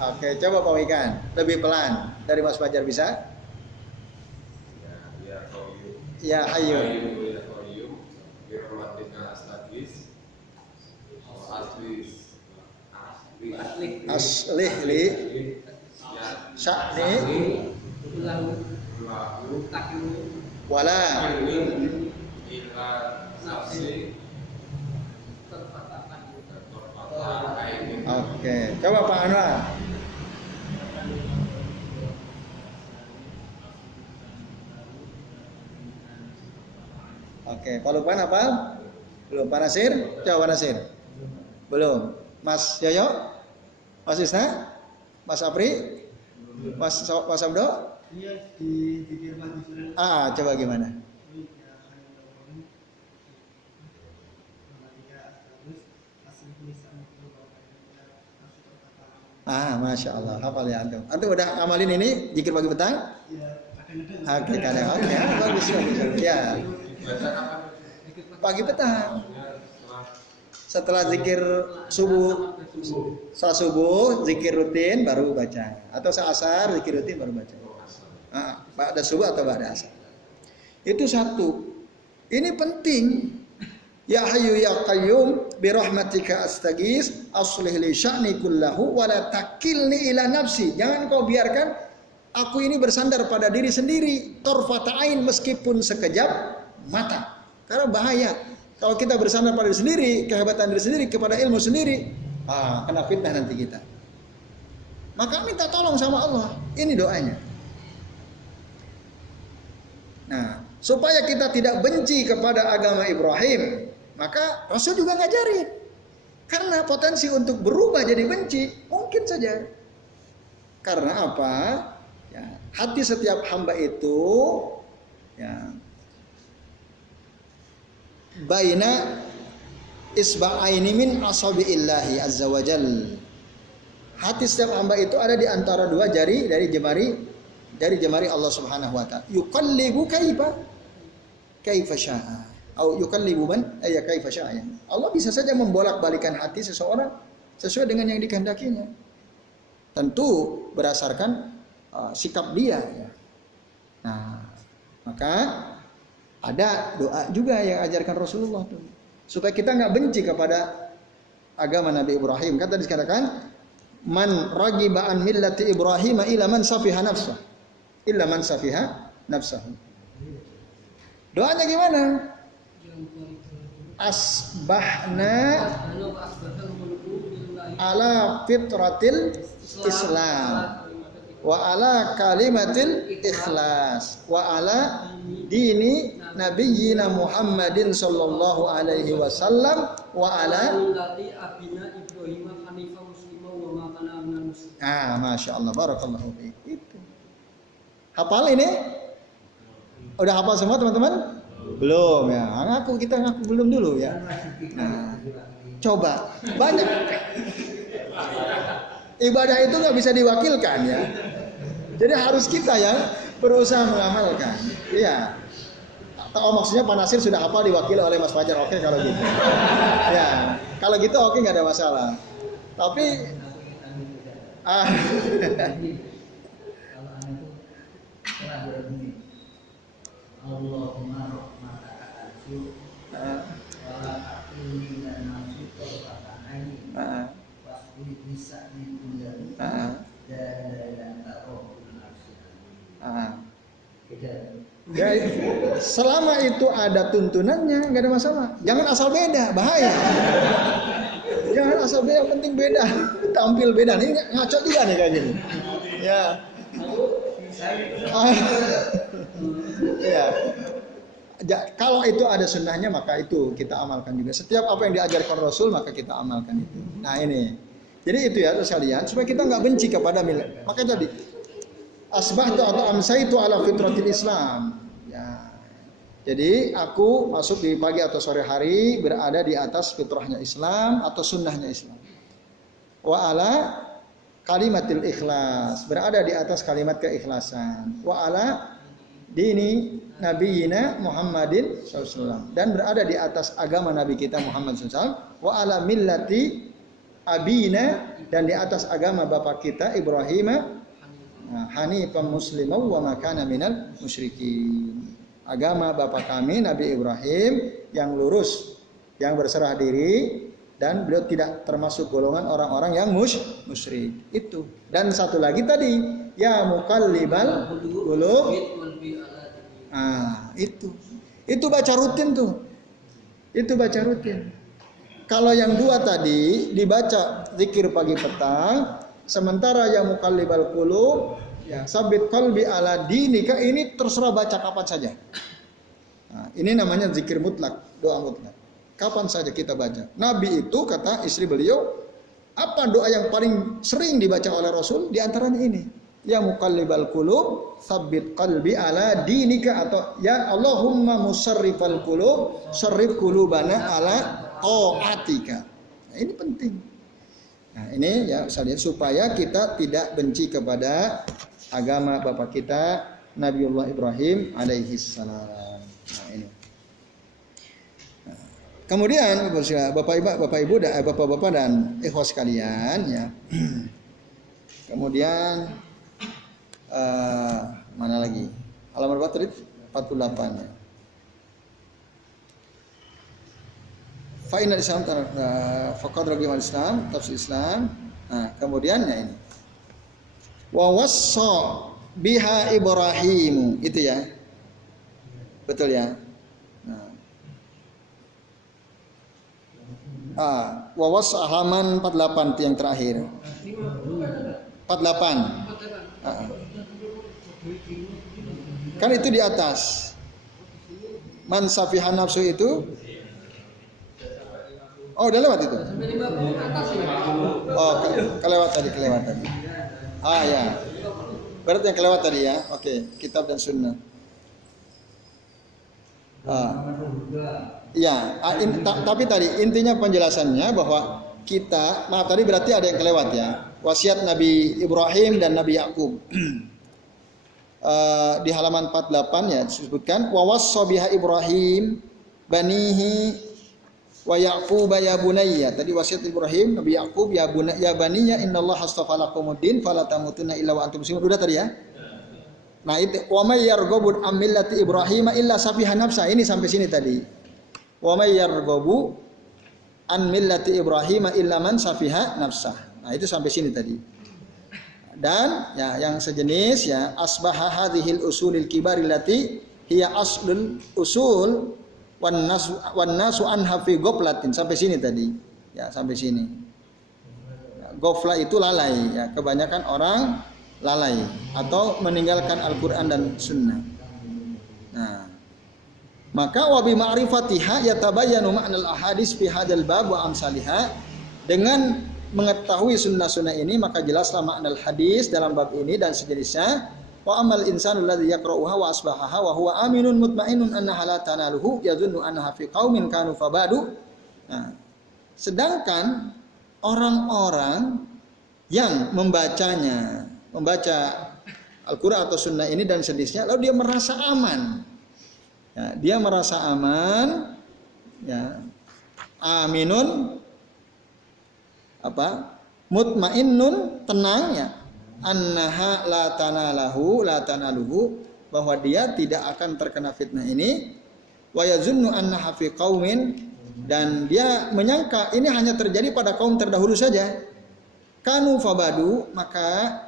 Oke, coba Pak Wikan, lebih pelan dari Mas Fajar bisa? Ya Hayyu. Aslih li sya'ni wala Oke, coba Pak Anwar. Oke, Pak Lukman apa? Belum. Pak Nasir? Coba Pak Nasir. Belum. Mas Yoyo? Mas Isna? Mas Apri? Mas Abdo? Coba gimana? Masya Allah, hafal ya antum. Antum udah amalin ini zikir pagi petang? Oke, bagus. Ya. Pagi petang. Setelah zikir subuh, saat subuh zikir rutin baru baca, atau saat asar zikir rutin baru baca. Ba'da subuh atau ba'da asar. Itu satu. Ini penting. Ya Hayyu ya Qayyum bi rahmatika astaghis aslih li sya'ni kullahu wa la takilni ila nafsi. Jangan kau biarkan aku ini bersandar pada diri sendiri, tarfata ain, meskipun sekejap mata. Karena bahaya. Kalau kita bersandar pada diri sendiri, kehebatan diri sendiri, kepada ilmu sendiri, kena fitnah nanti kita. Maka minta tolong sama Allah. Ini doanya. Nah, supaya kita tidak benci kepada agama Ibrahim, Maka Rasul juga ngajarin. Karena potensi untuk berubah jadi benci mungkin saja. Karena apa? Ya, hati setiap hamba itu ya baina isba'aini min asabi'illahi azza wa jalla. Hati setiap hamba itu ada di antara dua jari dari jemari Allah Subhanahu wa taala. Yuqallibu kaifa syaa. Au yuqallibu man kaifa syaa. Allah bisa saja membolak-balikan hati seseorang sesuai dengan yang dikehendakinya. Tentu berdasarkan sikap dia ya. Nah, maka ada doa juga yang ajarkan Rasulullah tuh. Supaya kita nggak benci kepada agama Nabi Ibrahim. Kata dikatakan man ragiba an millati Ibrahim illa man safiha nafsah. Illa man safiha nafsahu. Doanya gimana? Asbahna ala fitratil Islam wa ala kalimatil ikhlas wa ala dini nabiyyina Muhammadin sallallahu alaihi wasallam wa ala Masya Allah, barakallahu fiik. Itu. Hafal ini? Udah hafal semua teman-teman? Belum ya. Kita ngaku belum dulu ya. Nah, coba banyak. Ibadah itu nggak bisa diwakilkan ya. Jadi harus kita yang berusaha mengamalkan. Iya. Maksudnya Pak Nasir sudah hafal diwakili oleh Mas Fajar. Oke kalau gitu. Ya, kalau gitu oke nggak ada masalah. Tapi Allahumma rahmataka arju wa aqini dan nafsu qurratan wasbih bisa dikundang dan tarohul nafsi. Ya, selama itu ada tuntunannya nggak ada masalah. Jangan asal beda, bahaya. Jangan asal beda, penting beda. Tampil beda nih, ngaco juga nih kayak gini. Ya. Ya. Kalau itu ada sunnahnya maka itu kita amalkan juga. Setiap apa yang diajarkan Rasul maka kita amalkan itu. Nah ini. Jadi itu ya sekalian supaya kita nggak benci kepada milik. Maka jadi asbahtu atau amsaitu ala fitratil Islam. Ya. Jadi aku masuk di pagi atau sore hari berada di atas fitrahnya Islam atau sunnahnya Islam. Wa ala kalimatil ikhlas, berada di atas kalimat keikhlasan. Wa ala dini nabiyina Muhammadin SAW, dan berada di atas agama Nabi kita Muhammad SAW. Wa ala millati abina, dan di atas agama bapak kita Ibrahim hanifan musliman wa ma kana minal musyrikin. Agama bapak kami Nabi Ibrahim yang lurus, yang berserah diri, dan beliau tidak termasuk golongan orang-orang yang musyrik. Itu. Dan satu lagi tadi, ya muqallibal qulub. Itu baca rutin tuh. Itu baca rutin. Kalau yang dua tadi dibaca zikir pagi petang, sementara ya muqallibal qulub, ya sabit qalbi ala dinika, ini terserah baca kapan saja. Nah, ini namanya zikir mutlak, doa mutlak. Kapan saja kita baca. Nabi itu kata istri beliau, apa doa yang paling sering dibaca oleh Rasul? Di antaranya ini. Ya muqallibal qulub, sabit qalbi ala dinika, atau ya Allahumma musarrifal qulub, sarrif qulubana ala taatika. Nah, ini penting. Nah, ini ya sekalian supaya kita tidak benci kepada agama bapak kita Nabiullah Ibrahim alaihi salam. Nah, ini. Nah, kemudian bapak-bapak dan ikhwas sekalian ya. Kemudian mana lagi? Halaman berapa tadi? 48 ya. Fa'inal Islam faqad ragimal Islam, tafsir Islam. Nah, kemudian ya ini. Wa wassa biha Ibrahim, itu ya. Betul ya. Nah. Wa wassa halaman 48 yang terakhir. 48. Kan itu di atas. Man safihan nafsu itu Oh, udah lewat itu. Oh, kelewat tadi. Ah ya. Berarti yang kelewat tadi ya. Oke, kitab dan sunnah. Ya, tapi tadi intinya penjelasannya bahwa kita, maaf tadi berarti ada yang kelewat ya. Wasiat Nabi Ibrahim dan Nabi Yakub. Di halaman 48 ya disebutkan wa wassa biha Ibrahim banihi wa Yaqub ya bunayya. Tadi wasiat Ibrahim, Nabi Yakub ya baniya innallaha astafa lakumuddin fala tamutunna illa wa antum muslimun. Udah tadi ya. Nah, itu wa may yarghabu an millati Ibrahim illa safiha nafsa. Ini sampai sini tadi. Wa may yarghabu an millati Ibrahim illa man safiha nafsa. Nah, itu sampai sini tadi. Dan ya yang sejenis ya asbaha hadhil usulil kibar allati hiya aslul usul wan nasu anha fi ghaflatin. Sampai sini tadi. Ya, sampai sini. Ya, ghaflah itu lalai ya, kebanyakan orang lalai atau meninggalkan Al-Qur'an dan sunnah. Nah, maka wa bi ma'rifatiha yatabayyanu ma'nal ahadits fi hadzal bab wa amsalihha. Dengan mengetahui sunnah-sunnah ini maka jelaslah makna hadis dalam bab ini dan sejenisnya. Wa amal insanu alladzi yaqra'uha wa asbahaha wa huwa aminun mutmainnun annaha la tanaluhu yadhunnu annaha fi qaumin kanu fabadu. Nah, sedangkan orang-orang yang membaca Al-Qur'an atau sunnah ini dan sejenisnya lalu dia merasa aman. Ya, dia merasa aman ya. Aminun mutmainnun tenang ya, annaha la tanaluhu bahwa dia tidak akan terkena fitnah ini, wa yazunnu annaha fi qaumin dan dia menyangka ini hanya terjadi pada kaum terdahulu saja. Kanu fabadu, maka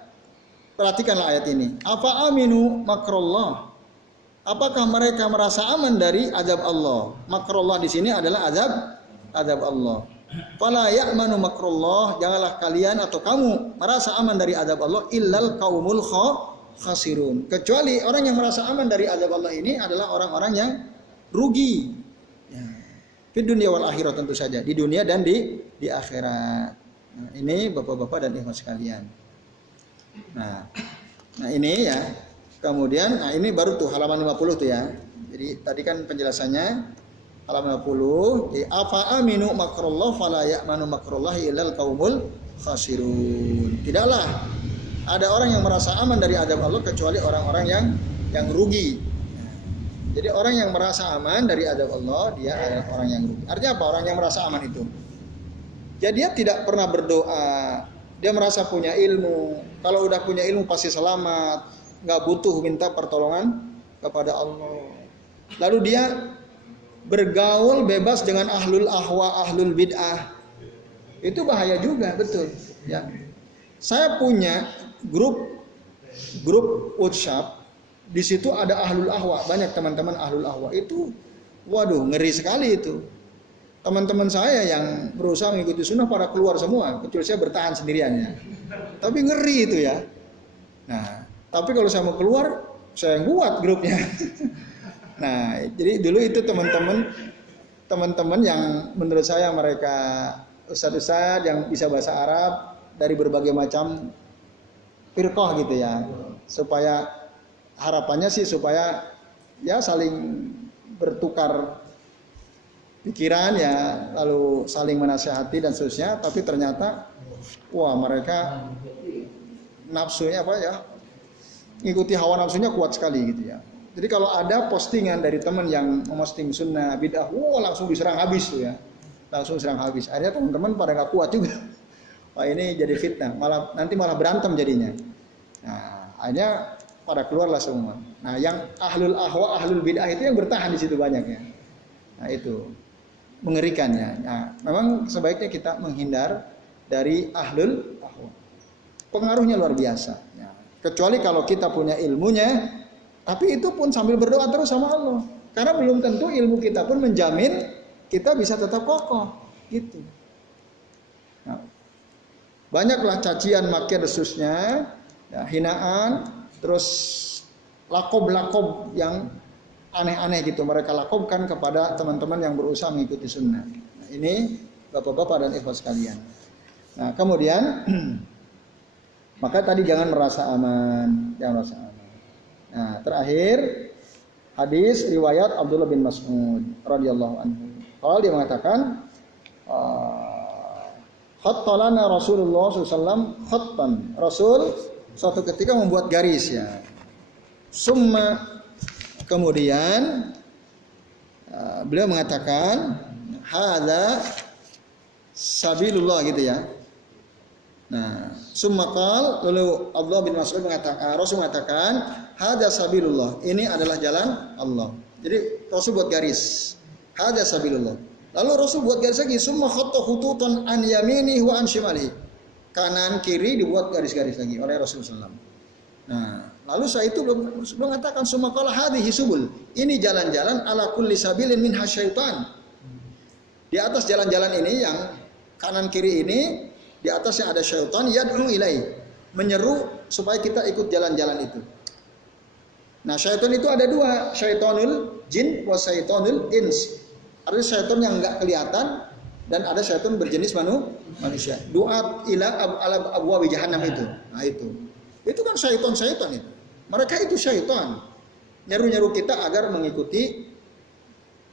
perhatikanlah ayat ini. Afa aminu makrullah. Apakah mereka merasa aman dari azab Allah? Makrullah di sini adalah azab Allah. Fala ya'manu makrullah, janganlah kalian atau kamu merasa aman dari azab Allah illal qaumul khasirun. Kecuali orang yang merasa aman dari azab Allah ini adalah orang-orang yang rugi. Ya. Di dunia wal akhirat tentu saja, di dunia dan di akhirat. Nah, ini Bapak-bapak dan ikhwan sekalian. Nah, ini ya. Kemudian ini baru tuh halaman 50 tuh ya. Jadi tadi kan penjelasannya halaman 50, afa aminu makrullah fala ya'manu makrullahi illal qaumul khasirun. Tidaklah ada orang yang merasa aman dari azab Allah kecuali orang-orang yang rugi. Jadi orang yang merasa aman dari azab Allah dia adalah orang yang rugi. Artinya apa orang yang merasa aman itu? Jadi dia tidak pernah berdoa, dia merasa punya ilmu. Kalau udah punya ilmu pasti selamat, nggak butuh minta pertolongan kepada Allah. Lalu dia bergaul bebas dengan ahlul ahwa, ahlul bid'ah. Itu bahaya juga, betul. Ya. Saya punya grup WhatsApp. Di situ ada ahlul ahwa, banyak teman-teman ahlul ahwa. Itu waduh, ngeri sekali itu. Teman-teman saya yang berusaha mengikuti sunnah pada keluar semua, kecuali saya bertahan sendiriannya. Tapi ngeri itu ya. Nah, tapi kalau saya mau keluar, saya yang buat grupnya. Nah, jadi dulu itu teman-teman yang menurut saya mereka ustadz-ustadz yang bisa bahasa Arab dari berbagai macam firqah gitu ya. Supaya harapannya sih supaya ya saling bertukar pikiran ya, lalu saling menasihati dan seterusnya, tapi ternyata wah mereka nafsunya apa ya? Ngikuti hawa nafsunya kuat sekali gitu ya. Jadi kalau ada postingan dari teman yang memposting sunnah bid'ah, langsung diserang habis tuh ya, langsung serang habis. Akhirnya teman-teman pada nggak kuat juga. Wah ini jadi fitnah, nanti malah berantem jadinya. Nah akhirnya pada keluarlah semua. Nah yang ahlul ahwa, ahlul bid'ah itu yang bertahan di situ banyaknya. Nah itu mengerikannya. Nah memang sebaiknya kita menghindar dari ahlul ahwa. Pengaruhnya luar biasa. Ya. Kecuali kalau kita punya ilmunya. Tapi itu pun sambil berdoa terus sama Allah. Karena belum tentu ilmu kita pun menjamin kita bisa tetap kokoh. Gitu. Nah, banyaklah cacian, makian, khususnya ya, hinaan, terus lakob-lakob yang aneh-aneh gitu. Mereka lakobkan kepada teman-teman yang berusaha mengikuti sunnah. Nah, ini Bapak-bapak dan ikhwas sekalian. Nah, kemudian maka tadi jangan merasa aman. Nah, terakhir hadis riwayat Abdullah bin Mas'ud radhiyallahu anhu. Kalau dia mengatakan khattalana Rasulullah SAW khattan. Rasul suatu ketika membuat garis ya. Summa kemudian beliau mengatakan hadza sabilullah gitu ya. Nah, summa qal lalu Abdullah bin Mas'ud mengatakan Rasul mengatakan hadza sabilullah. Ini adalah jalan Allah. Jadi Rasul buat garis. Hadza sabilullah. Lalu Rasul buat garis lagi summa khatta khututan an yaminihi wa an shimalihi. Kanan kiri dibuat garis-garis lagi oleh Rasulullah SAW. Nah, lalu setelah itu belum mengatakan summa qala hadhihi subul. Ini jalan-jalan ala kulli sabilin min hasyaitan. Di atas jalan-jalan ini yang kanan kiri ini di atasnya ada syaitan yad'u ilai, menyeru supaya kita ikut jalan-jalan itu. Nah, syaitan itu ada dua, syaitanul jin wa syaitanul ins. Ada syaitan yang enggak kelihatan dan ada syaitan berjenis manusia. Du'a ila abwabi jahannam itu. Nah, itu kan syaitan itu. Mereka itu syaitan. Nyeru-nyeru kita agar mengikuti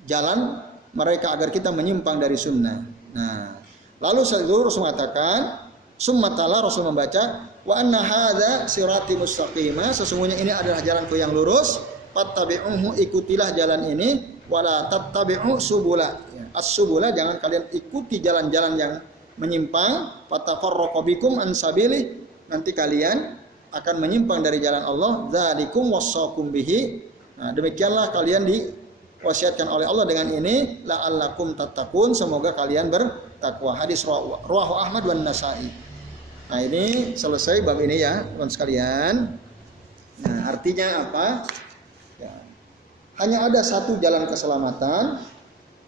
jalan mereka, agar kita menyimpang dari sunnah. Nah, lalu setelah Rasul mengatakan, summatala Rasul membaca, wa anna hadza sirati mustaqimah, sesungguhnya ini adalah jalanku yang lurus, fattabi'uhu, ikutilah jalan ini, wala tattabi'u subula. As-subula, jangan kalian ikuti jalan-jalan yang menyimpang, fatafarraqu bikum an sabili, nanti kalian akan menyimpang dari jalan Allah. Dzalikum wassaqum bihi. Nah, demikianlah kalian diwasiatkan oleh Allah dengan ini, la'allakum tattaqun, semoga kalian bertakwa. Hadis rawahu Ahmad wan Nasa'i. Nah, ini selesai bab ini ya, teman sekalian. Nah, artinya apa? Ya. Hanya ada satu jalan keselamatan,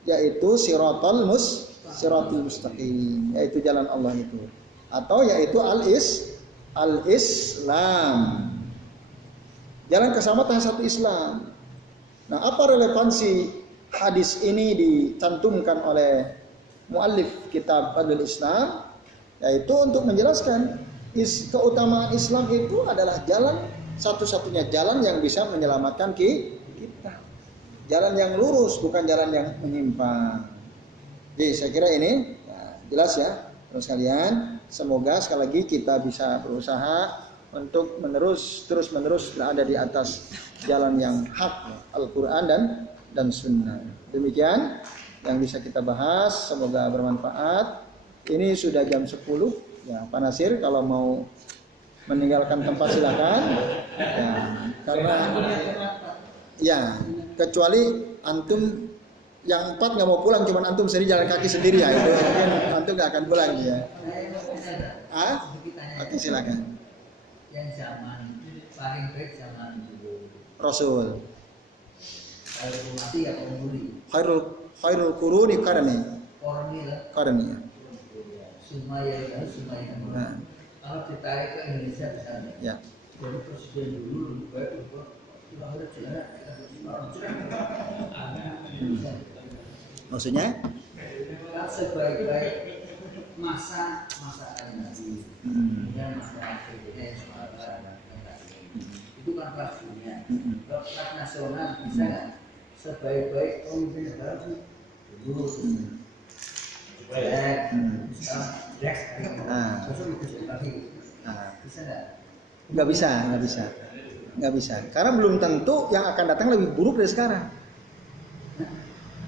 yaitu siratal mustaqim, yaitu jalan Allah itu. Atau yaitu al-Islam. Jalan keselamatan satu Islam. Nah, apa relevansi hadis ini dicantumkan oleh muallif kitab Fadlul Islam? Yaitu untuk menjelaskan keutamaan Islam itu adalah jalan, satu-satunya jalan yang bisa menyelamatkan kita. Jalan yang lurus, bukan jalan yang menyimpang. Jadi saya kira ini ya, jelas ya, terus kalian. Semoga sekali lagi kita bisa berusaha untuk terus menerus berada di atas jalan yang hak, Al-Quran dan Sunnah. Demikian yang bisa kita bahas, semoga bermanfaat. Ini sudah jam 10 ya, Pak Nasir kalau mau meninggalkan tempat silakan ya, karena ya kecuali antum yang 4 nggak mau pulang, cuma antum sendiri jalan kaki sendiri ya, itu mungkin antum nggak akan pulang ya. Oke, silakan. Yang zaman paling baik zaman dulu Rasul. Khairul quruni qarni. Sumaya. Nah. Kalau ditarik ke Indonesia misalnya. Ya. Jadi presiden dulu lebih baik untuk maksudnya? Sebaik-baik masa Nabi, dan masa akhirnya itu kan kelas dunia. Kalau kelas nasional bisa nggak sebaik-baik pemimpin negara dulu jelek, sekarang jelek, terus bisa nggak? Nggak bisa. Karena belum tentu yang akan datang lebih buruk dari sekarang.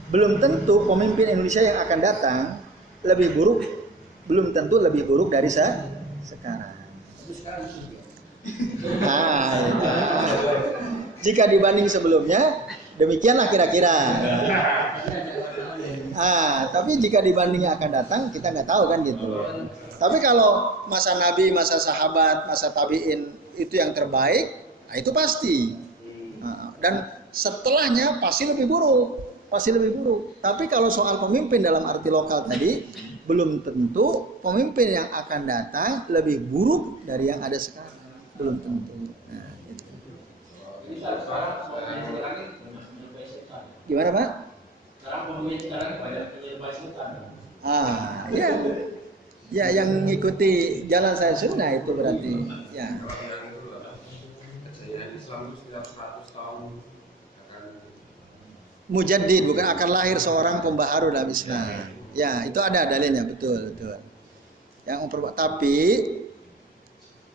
Belum tentu pemimpin Indonesia yang akan datang lebih buruk, belum tentu lebih buruk dari sekarang. Jika dibanding sebelumnya, demikianlah kira-kira. Tapi jika dibanding yang akan datang, kita nggak tahu kan gitu. Tapi kalau masa Nabi, masa sahabat, masa tabiin itu yang terbaik, nah itu pasti. Dan setelahnya pasti lebih buruk. Tapi kalau soal pemimpin dalam arti lokal tadi, belum tentu pemimpin yang akan datang lebih buruk dari yang ada sekarang. Belum tentu. Nah, gitu. Gimana Pak? Sekarang pemimpin sekarang banyak menyerupai setan. Ya. Ya, yang mengikuti jalan saya sunnah itu berarti ya. Mujaddid, bukan akan lahir seorang pembaharu dalam Islam. Ya, itu ada dalilnya, betul. Yang tapi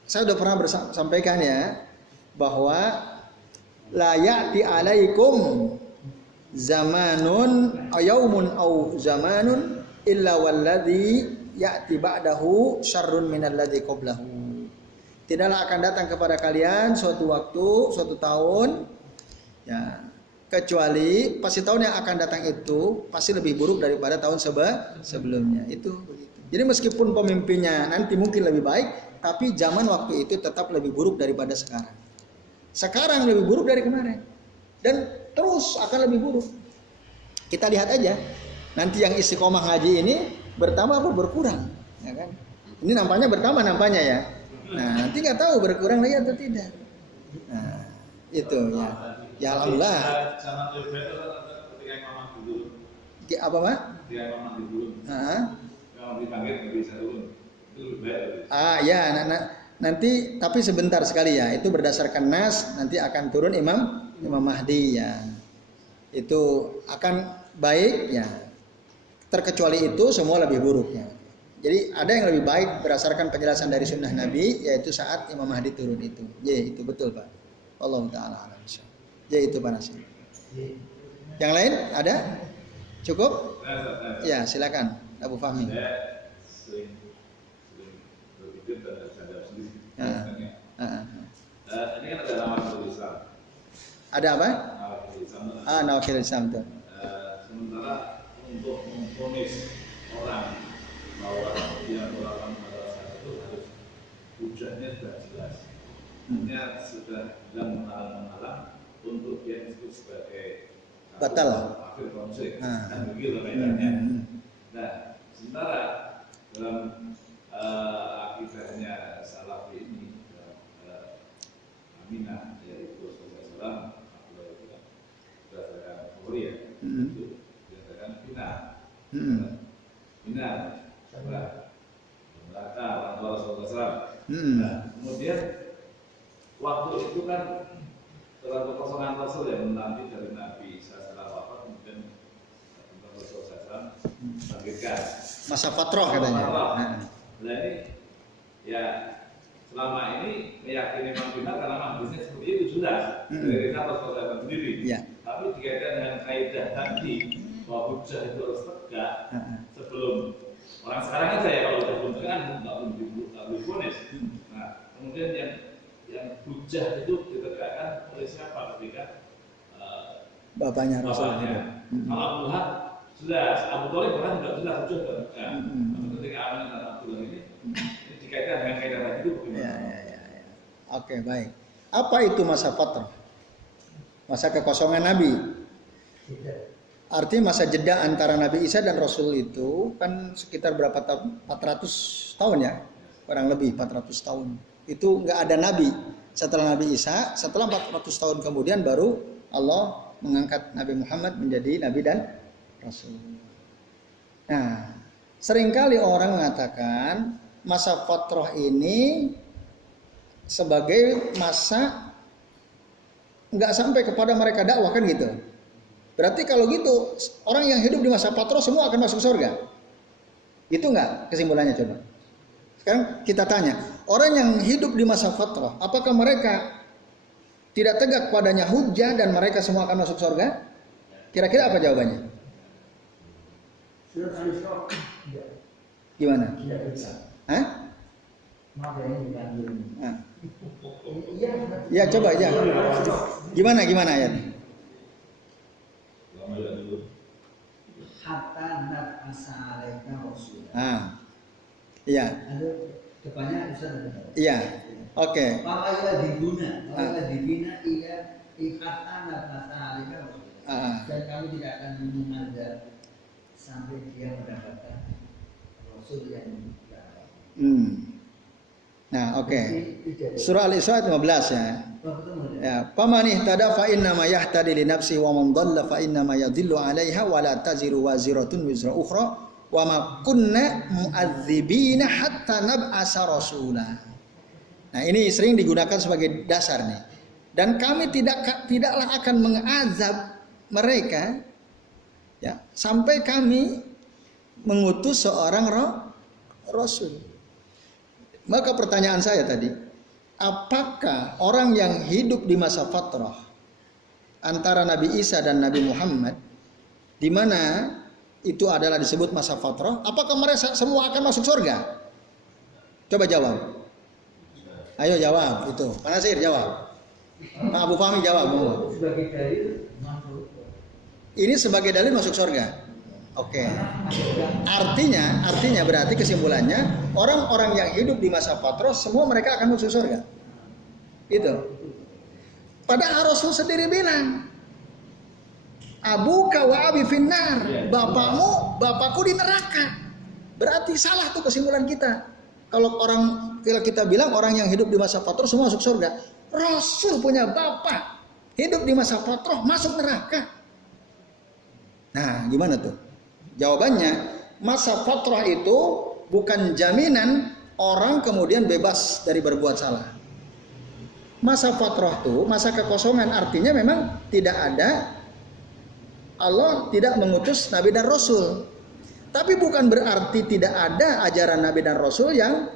saya sudah pernah sampaikan ya bahwa la ya'ti alaikum zamanun ayaumun au zamanun illa walladhi ya'ti ba'dahu syarrun minalladzi qablahu. Tidaklah akan datang kepada kalian suatu waktu, suatu tahun ya, kecuali pasti tahun yang akan datang itu pasti lebih buruk daripada tahun sebelumnya. Itu begitu. Jadi meskipun pemimpinnya nanti mungkin lebih baik, tapi zaman waktu itu tetap lebih buruk daripada sekarang. Sekarang lebih buruk dari kemarin. Dan terus akan lebih buruk. Kita lihat aja. Nanti yang istiqomah ngaji ini bertambah apa berkurang, ya kan? Ini nampaknya bertambah nampaknya ya. Nah, nanti nggak tahu berkurang lagi atau tidak. Nah, itu ya. Ya alhamdulillah. Apa Pak? Ya, nanti tapi sebentar sekali ya. Itu berdasarkan nas nanti akan turun Imam Mahdi ya. Itu akan baik ya. Terkecuali itu semua lebih buruknya. Jadi ada yang lebih baik berdasarkan penjelasan dari sunnah Nabi, yaitu saat Imam Mahdi turun itu. Ya itu betul Pak. Allah Taala alam. Ya itu Pak Nasir. Yang lain ada? Cukup? Ya silakan Abu Fahmi. Saya sering berpikir dan sadar sendiri. Ini kan ada nama Islam. Ada apa? Nawakil Islam tuh. Sementara untuk memvonis orang bahwa dia melakukan masalah itu harus hujahnya sudah jelas. Hanya sudah bilang menghalang untuk dia disebut sebagai batal akhir konflik dan begitu kaitannya. Nah, sementara dalam akidahnya Salafi ini Aminah yaitu Rasulullah SAW berdasarkan Korea itu Bina, Melaka, orang tua Rasulullah SAW. Nah, kemudian waktu itu kan dalam kekosongan Rasul yang menanti dari Nabi setelah wafat, kemudian Rasulullah SAW bangkitkan. Masa fatrah katanya. Nah ini ya selama ini meyakini Imam Bina karena hadisnya seperti itu jelas dari Rasulullah SAW sendiri. Tapi dikaitkan dengan kaidah tadi bahwa hujah itu harus tegak sebelum orang sekarang aja ya, kalau udah belum tegak nggak belum divonis. Nah kemudian yang hujah itu ditegakkan oleh siapa ketika bapaknya Rasulullah. Kalau Abu Lahab jelas, Abu Thalib bahkan juga jelas hujah sudah tegak. Ketika Amin dan Abdullah ini dikaitkan dengan kaidah tadi itu bagaimana? Ya. Oke baik. Apa itu masa fatrah? Masa kekosongan Nabi. Artinya masa jeda antara Nabi Isa dan Rasul itu kan sekitar berapa tahun? 400 tahun ya, kurang lebih 400 tahun. Itu nggak ada Nabi setelah Nabi Isa. Setelah 400 tahun kemudian baru Allah mengangkat Nabi Muhammad menjadi Nabi dan Rasul. Nah, seringkali orang mengatakan masa fatrah ini sebagai masa nggak sampai kepada mereka dakwah kan gitu. Berarti kalau gitu orang yang hidup di masa fatrah semua akan masuk surga. Itu nggak kesimpulannya coba. Sekarang kita tanya, orang yang hidup di masa fatrah, apakah mereka tidak tegak padanya hujjah dan mereka semua akan masuk surga? Kira-kira apa jawabannya? Gimana? Hah? Ya coba aja. Gimana ya? Hatta nafasa alaika rasul. Iya. Lalu depannya Ustaz. Iya. Oke. Maka dibina iya hatta nafasa alaika rasul. Dan kami tidak akan mengajar sampai dia mendapatkan rasul yang Nah, oke. Surah Al-Isra 15 ya. Ya, faman ihtada fa inna ma yahtadi li nafsihi wa man dhalla fa inna ma yadhillu 'alaiha wa la taziru waziratun wizra ukhra wa ma kunna mu'adzibina hatta nab'asa rasula. Nah, ini sering digunakan sebagai dasar nih. Dan kami tidaklah akan mengazab mereka ya sampai kami mengutus seorang rasul. Maka pertanyaan saya tadi, apakah orang yang hidup di masa fatrah antara Nabi Isa dan Nabi Muhammad, di mana itu adalah disebut masa fatrah, apakah mereka semua akan masuk surga? Coba jawab. Ayo jawab itu. Pak Nasir jawab. Pak Abu Fahmi jawab. Sebagai dalil masuk. Ini sebagai dalil masuk surga. Oke. Artinya berarti kesimpulannya orang-orang yang hidup di masa fatrah semua mereka akan masuk surga. Itu. Padahal Rasul sendiri bilang, Abuka wa abi finnar, bapakku di neraka. Berarti salah tuh kesimpulan kita. Kalau kita bilang orang yang hidup di masa fatrah semua masuk surga. Rasul punya bapak hidup di masa fatrah masuk neraka. Nah, gimana tuh? Jawabannya, masa fatrah itu bukan jaminan orang kemudian bebas dari berbuat salah. Masa fatrah itu masa kekosongan, artinya memang tidak ada, Allah tidak mengutus Nabi dan Rasul. Tapi bukan berarti tidak ada ajaran Nabi dan Rasul yang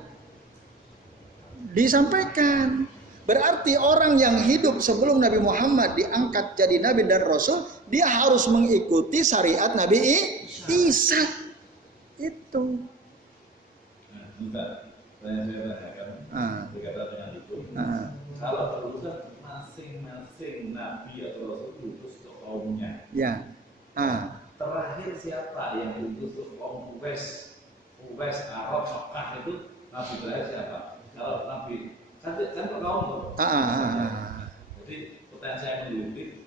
disampaikan. Berarti orang yang hidup sebelum Nabi Muhammad diangkat jadi Nabi dan Rasul, dia harus mengikuti syariat Nabi Isa. Itu. Nah, bentar. Saya tanyakan berkaitan dengan itu. Kalau terusan masing-masing Nabi atau Rasul diutus ke kaumnya. Ya. Terakhir siapa yang diutus ke kaum Quraisy? Arab, Mekah itu Nabi terakhir siapa? Kalau Nabi kan ke kaum tuh. Jadi pertanyaan saya meneliti.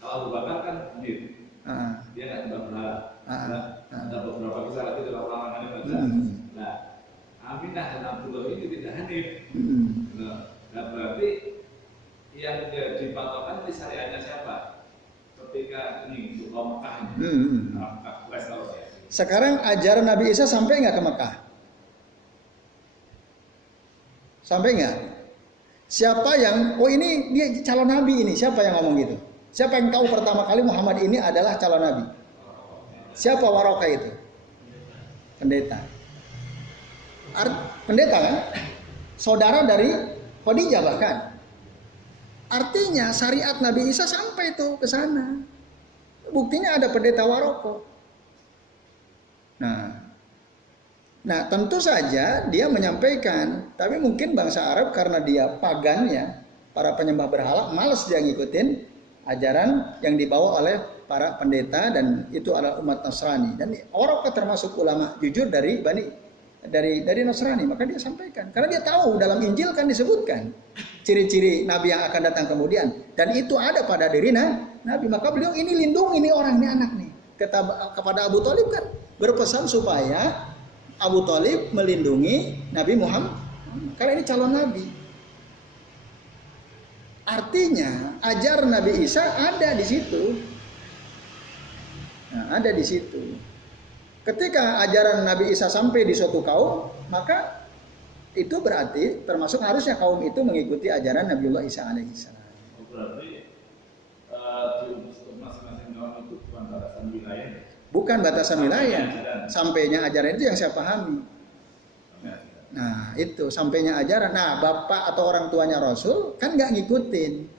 Kalau Abu Bakar kan sendiri. Dia nggak tambah berhala. Ada beberapa kisah lagi dalam larangan ini baca. Nah, Aminah dan Abdullah ini tidak hanif. Nah, berarti yang jadi patokan di syariatnya siapa? Ketika ini kaum Mekah ini. Mekah ya. Sekarang ajaran Nabi Isa sampai nggak ke Mekah? Sampai nggak? Siapa yang, ini dia calon Nabi ini? Siapa yang ngomong gitu? Siapa yang tahu pertama kali Muhammad ini adalah calon Nabi? Siapa Waraka itu? Pendeta. Pendeta kan? Saudara dari Khadijah bahkan. Artinya syariat Nabi Isa sampai itu ke sana. Buktinya ada pendeta Waraka. Nah tentu saja dia menyampaikan, tapi mungkin bangsa Arab karena dia pagannya, para penyembah berhala, malas dia ngikutin ajaran yang dibawa oleh para pendeta dan itu adalah umat Nasrani. Dan Waraka termasuk ulama jujur dari Nasrani, maka dia sampaikan. Karena dia tahu dalam Injil kan disebutkan ciri-ciri Nabi yang akan datang kemudian, dan itu ada pada diri Nabi. Maka beliau ini lindungi ini orang, ini anak nih. Kepada Abu Thalib kan berpesan supaya Abu Thalib melindungi Nabi Muhammad karena ini calon Nabi. Artinya ajaran Nabi Isa ada di situ. Ada di situ. Ketika ajaran Nabi Isa sampai di suatu kaum, maka itu berarti termasuk harusnya kaum itu mengikuti ajaran Nabiullah Isa alaihissalam. Berarti di masing-masing kaum itu bukan batasan wilayah. Bukan batasan wilayah. Sampainya ajaran itu yang saya pahami. Nah itu sampainya ajaran. Nah bapak atau orang tuanya Rasul kan nggak ngikutin.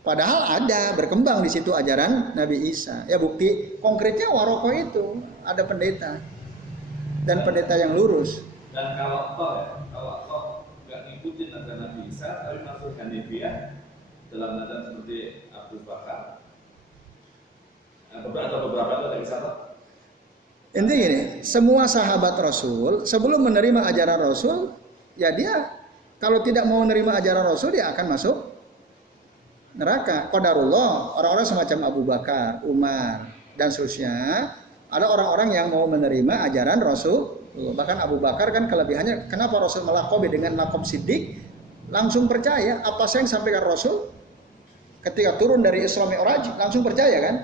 Padahal ada berkembang di situ ajaran Nabi Isa. Ya bukti konkretnya Waraka itu ada pendeta dan pendeta yang lurus. Dan kalau toh nggak ngikutin ajaran Nabi Isa, tapi masuk Hanifiyah dalam nada seperti Abu Bakar. Beberapa itu ada bisa. Intinya gini, semua sahabat Rasul sebelum menerima ajaran Rasul, ya dia kalau tidak mau menerima ajaran Rasul dia akan masuk neraka. Qadarullah, orang-orang semacam Abu Bakar, Umar dan seterusnya, ada orang-orang yang mau menerima ajaran Rasul. Bahkan Abu Bakar kan kelebihannya, kenapa Rasul melaqabi dengan laqab Siddiq? Langsung percaya apa yang sampaikan Rasul ketika turun dari Isra Mi'raj, langsung percaya kan?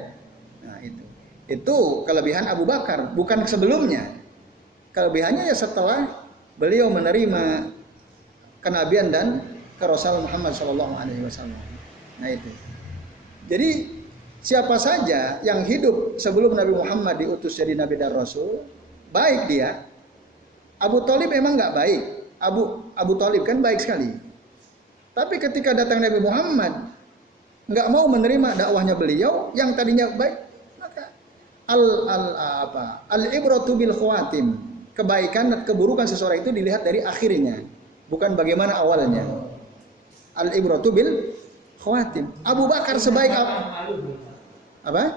Nah itu. Itu kelebihan Abu Bakar, bukan sebelumnya. Kelebihannya ya setelah beliau menerima kenabian dan kerasulan Muhammad SAW. Nah itu. Jadi siapa saja yang hidup sebelum Nabi Muhammad diutus jadi Nabi dan Rasul, baik dia. Abu Thalib memang nggak baik. Abu Thalib kan baik sekali. Tapi ketika datang Nabi Muhammad nggak mau menerima dakwahnya beliau yang tadinya baik, maka al-ibratu bil khawatim. Kebaikan dan keburukan seseorang itu dilihat dari akhirnya, bukan bagaimana awalnya. Al-ibratu bil khawatim. Abu Bakar sebaik apa?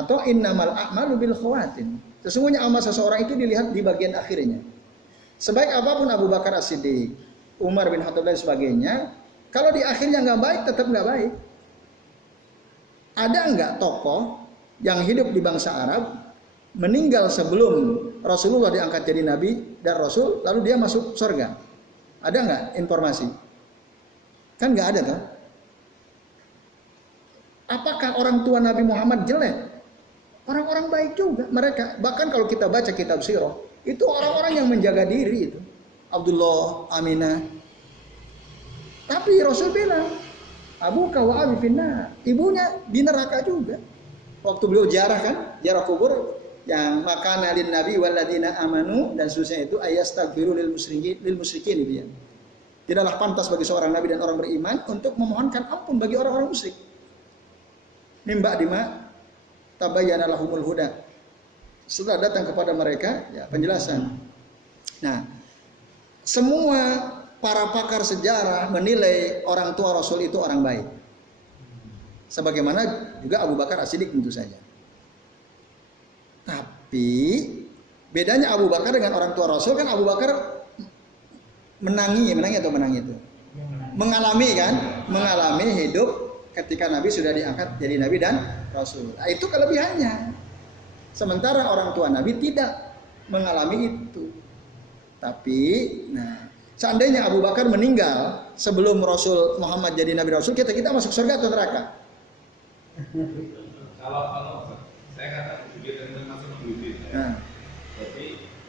Atau innamal a'malu bil khawatim. Sesungguhnya amal seseorang itu dilihat di bagian akhirnya. Sebaik apapun Abu Bakar As-Siddiq, Umar bin Khattab dan sebagainya, kalau di akhirnya nggak baik, tetap nggak baik. Ada nggak tokoh yang hidup di bangsa Arab meninggal sebelum Rasulullah diangkat jadi Nabi dan Rasul, lalu dia masuk surga? Ada nggak informasi? Kan nggak ada kan? Apakah orang tua Nabi Muhammad jelek? Orang-orang baik juga mereka. Bahkan kalau kita baca kitab sirah, itu orang-orang yang menjaga diri itu. Abdullah, Aminah. Tapi Rasul bilang, Abu wa abi finnar. Ibunya di neraka juga. Waktu beliau ziarah kan, ziarah kubur yang makana lin nabi waladina amanu dan seterusnya itu ayastaghfiru lil musyrikin itu ya. Tidaklah pantas bagi seorang nabi dan orang beriman untuk memohonkan ampun bagi orang-orang musyrik. Mimba dima tabayyana lahumul huda. Setelah datang kepada mereka ya penjelasan. Nah, semua para pakar sejarah menilai orang tua Rasul itu orang baik. Sebagaimana juga Abu Bakar As-Siddiq tentu saja. Tapi bedanya Abu Bakar dengan orang tua Rasul kan Abu Bakar menangi itu. Mengalami hidup ketika Nabi sudah diangkat jadi Nabi dan Rasul. Nah, itu kelebihannya. Sementara orang tua Nabi tidak mengalami itu. Tapi, seandainya Abu Bakar meninggal sebelum Rasul Muhammad jadi Nabi Rasul, kita masuk surga atau neraka? Kalau saya katakan begitu masuk mendidik.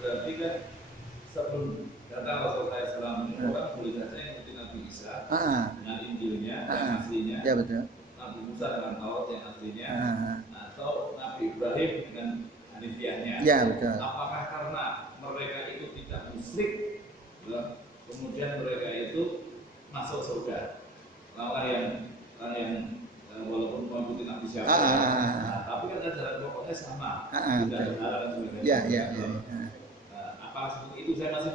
Berarti kan sebelum datang Rasulullah SAW orang boleh saja ikuti Nabi Isa dengan Injilnya yang aslinya, ya betul. Nabi Musa dengan Taurat yang aslinya, atau Nabi Ibrahim dengan Hanifiyahnya. Ya betul. Apakah karena mereka itu tidak musyrik, kemudian mereka itu masuk surga? Orang yang walaupun mengikuti Nabi siapa, tapi kan ajaran pokoknya sama, tidak ada larangan sebagainya. Ya. Apa seperti itu saya masih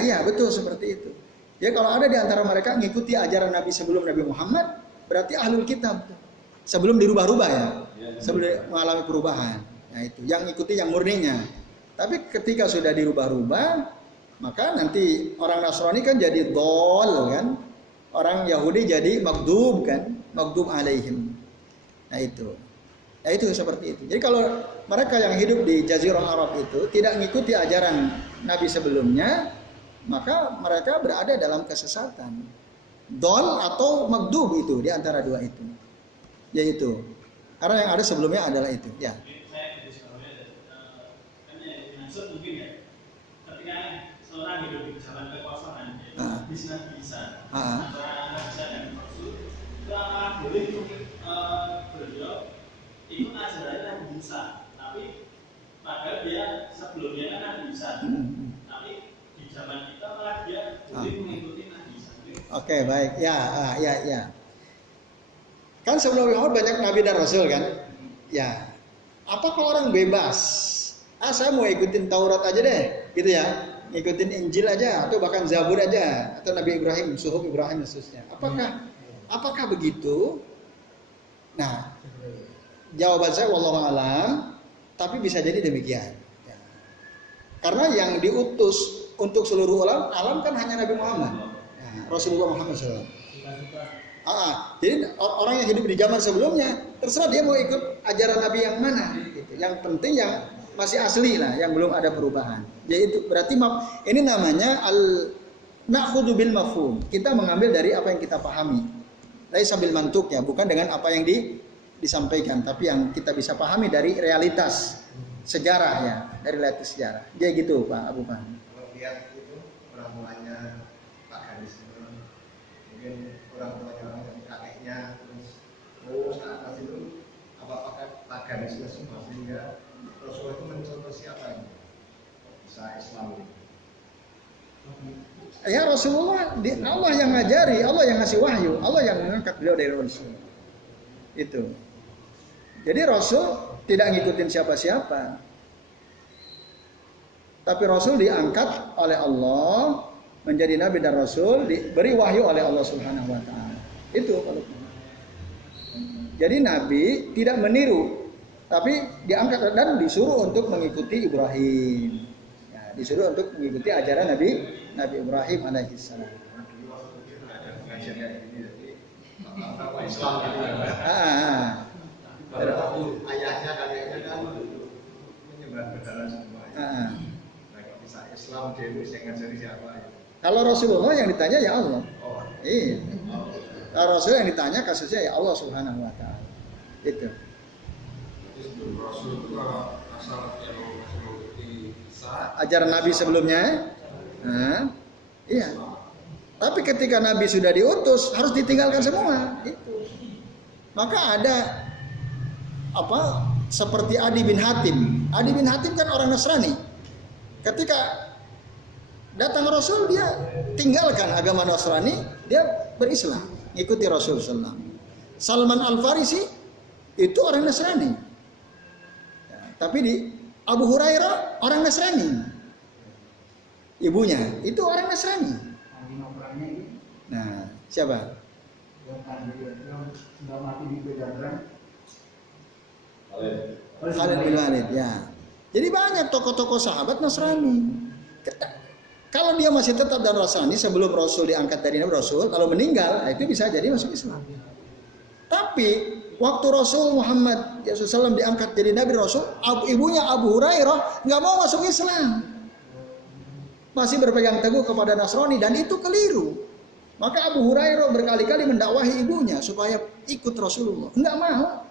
Ya, betul seperti itu. Ya kalau ada di antara mereka mengikuti ajaran Nabi sebelum Nabi Muhammad, berarti ahlul kitab. Sebelum dirubah-rubah ya. Sebelum mengalami perubahan. Nah itu, yang ikuti yang murninya. Tapi ketika sudah dirubah-rubah, maka nanti orang Nasrani kan jadi dhol kan. Orang Yahudi jadi maghdub kan, maghdub alaihim. Nah itu seperti itu. Jadi kalau mereka yang hidup di Jazirah Arab itu tidak mengikuti ajaran Nabi sebelumnya, maka mereka berada dalam kesesatan. Dhol atau maghdub itu di antara dua itu. Yaitu karena yang ada sebelumnya adalah itu, ya. Mungkin ya, ketika seorang hidup di zaman kekuasaan, bisa antara Nabi dan Rasul, itu apakah boleh beliau ikut ajarannya Nabi Musa, tapi padahal dia sebelumnya kan Nabi Musa, tapi di zaman kita malah dia boleh mengikuti Nabi Musa. Oke, baik, ya. Kan sebelum Muhammad banyak Nabi dan Rasul kan, ya. Apakah orang bebas? Saya mau ikutin Taurat aja deh, gitu ya. Ikutin Injil aja, atau bahkan Zabur aja, atau Nabi Ibrahim, Suhuf Ibrahim khususnya. Apakah begitu? Nah, jawaban saya wallahu alam, tapi bisa jadi demikian. Ya. Karena yang diutus untuk seluruh alam kan hanya Nabi Muhammad, Rasulullah Muhammad SAW. Jadi orang yang hidup di zaman sebelumnya terserah dia mau ikut ajaran Nabi yang mana. Gitu. Yang penting yang masih asli lah, yang belum ada perubahan. Jadi itu berarti ini namanya al-na'khudhu bil mafhum. Kita mengambil dari apa yang kita pahami. Dari sambil mantuk ya, bukan dengan apa yang disampaikan, tapi yang kita bisa pahami dari realitas sejarah ya, dari realitas sejarah. Dia gitu Pak Abu Fahmi. Kalau lihat itu orang tuanya Pak Garis itu, mungkin orang tuanya orang kakeknya, terus ke atas itu apakah Pak Garisnya semua, sehingga Rasulullah itu mencontoh siapa ini? Bisa Islam ini. Ya Rasulullah, Allah yang ngajari, Allah yang ngasih wahyu, Allah yang mengangkat beliau dari Rasul. Itu. Jadi Rasul tidak ngikutin siapa-siapa. Tapi Rasul diangkat oleh Allah menjadi Nabi dan Rasul, diberi wahyu oleh Allah Subhanahu wa taala. Itu kalau. Jadi Nabi tidak meniru, tapi diangkat dan disuruh untuk mengikuti Ibrahim. Ya, disuruh untuk mengikuti ajaran Nabi Ibrahim alaihissalam. Islam gitu ya. Ayahnya kakeknya kan menyebar berdarah semua. Nah, kalau bisa Islam dulu saya ngajari siapa ya? Kalau Rasulullah yang ditanya ya Allah. Oh. Iya. Kalau Rasul yang ditanya kasusnya ya Allah Subhanahu wa taala. Itu. Rasul itu kalau asal yang mengikuti ajaran Nabi sebelumnya, iya. Tapi ketika Nabi sudah diutus harus ditinggalkan semua. Itu. Maka ada seperti Adi bin Hatim. Adi bin Hatim kan orang Nasrani. Ketika datang Rasul dia tinggalkan agama Nasrani, dia berislam, ikuti Rasul sallallahu. Salman Al-Farisi itu orang Nasrani. Ya, tapi di Abu Hurairah orang Nasrani. Ibunya itu orang Nasrani. Nah, siapa? Khalid bin Walid, ya. Jadi banyak tokoh-tokoh sahabat Nasrani. Kalau dia masih tetap dan Nasrani sebelum Rasul diangkat dari Nabi Rasul, kalau meninggal itu bisa jadi masuk Islam. Tapi waktu Rasul Muhammad SAW diangkat jadi Nabi Rasul, ibunya Abu Hurairah nggak mau masuk Islam, masih berpegang teguh kepada Nasrani dan itu keliru. Maka Abu Hurairah berkali-kali mendakwahi ibunya supaya ikut Rasulullah, nggak mau.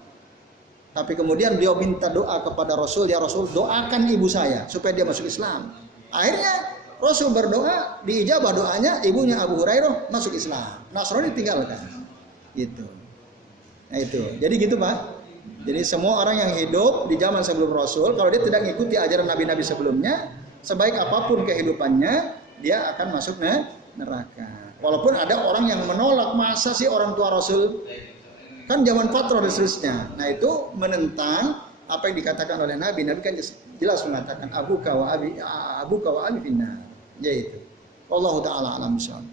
Tapi kemudian dia minta doa kepada Rasul, ya Rasul doakan ibu saya supaya dia masuk Islam. Akhirnya Rasul berdoa, diijabah doanya, ibunya Abu Hurairah masuk Islam. Nasrani tinggalkan. Gitu. Nah itu. Jadi gitu Pak. Jadi semua orang yang hidup di zaman sebelum Rasul, kalau dia tidak mengikuti ajaran nabi-nabi sebelumnya, sebaik apapun kehidupannya, dia akan masuk neraka. Walaupun ada orang yang menolak, masa sih orang tua Rasul kan zaman fatrah dan seterusnya. Nah itu menentang apa yang dikatakan oleh Nabi. Nabi kan jelas mengatakan abuka wa abi finnar. Yaitu. Wallahu taala alam bisawab.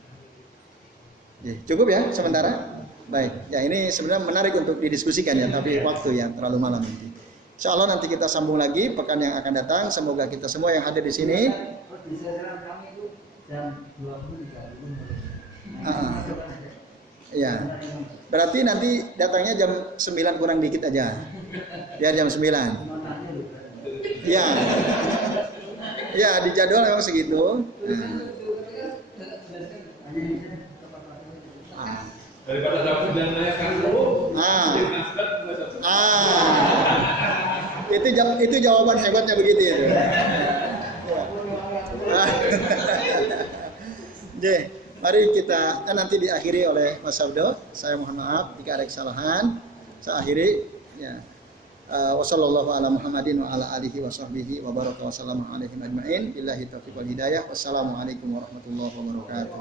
Cukup ya sementara? Baik. Ya ini sebenarnya menarik untuk didiskusikan ya, tapi waktu ya terlalu malam nanti. Insyaallah nanti kita sambung lagi pekan yang akan datang. Semoga kita semua yang hadir di sini ya. Berarti nanti datangnya jam 9 kurang dikit aja. Biar jam 9. Ya. Ya, di jadwal memang segitu. Daripada jam 9 kan itu jawaban hebatnya begitu ya. Mari kita nanti diakhiri oleh Mas Sabdo. Saya mohon maaf jika ada kesalahan. Saya akhiri ya. Wassallallahu ala Muhammadin wa ala alihi wa sahbihi wa baraka wa sallallahu alaihi ajma'in. Billahi taufiq wal hidayah. Wassalamualaikum warahmatullahi wabarakatuh.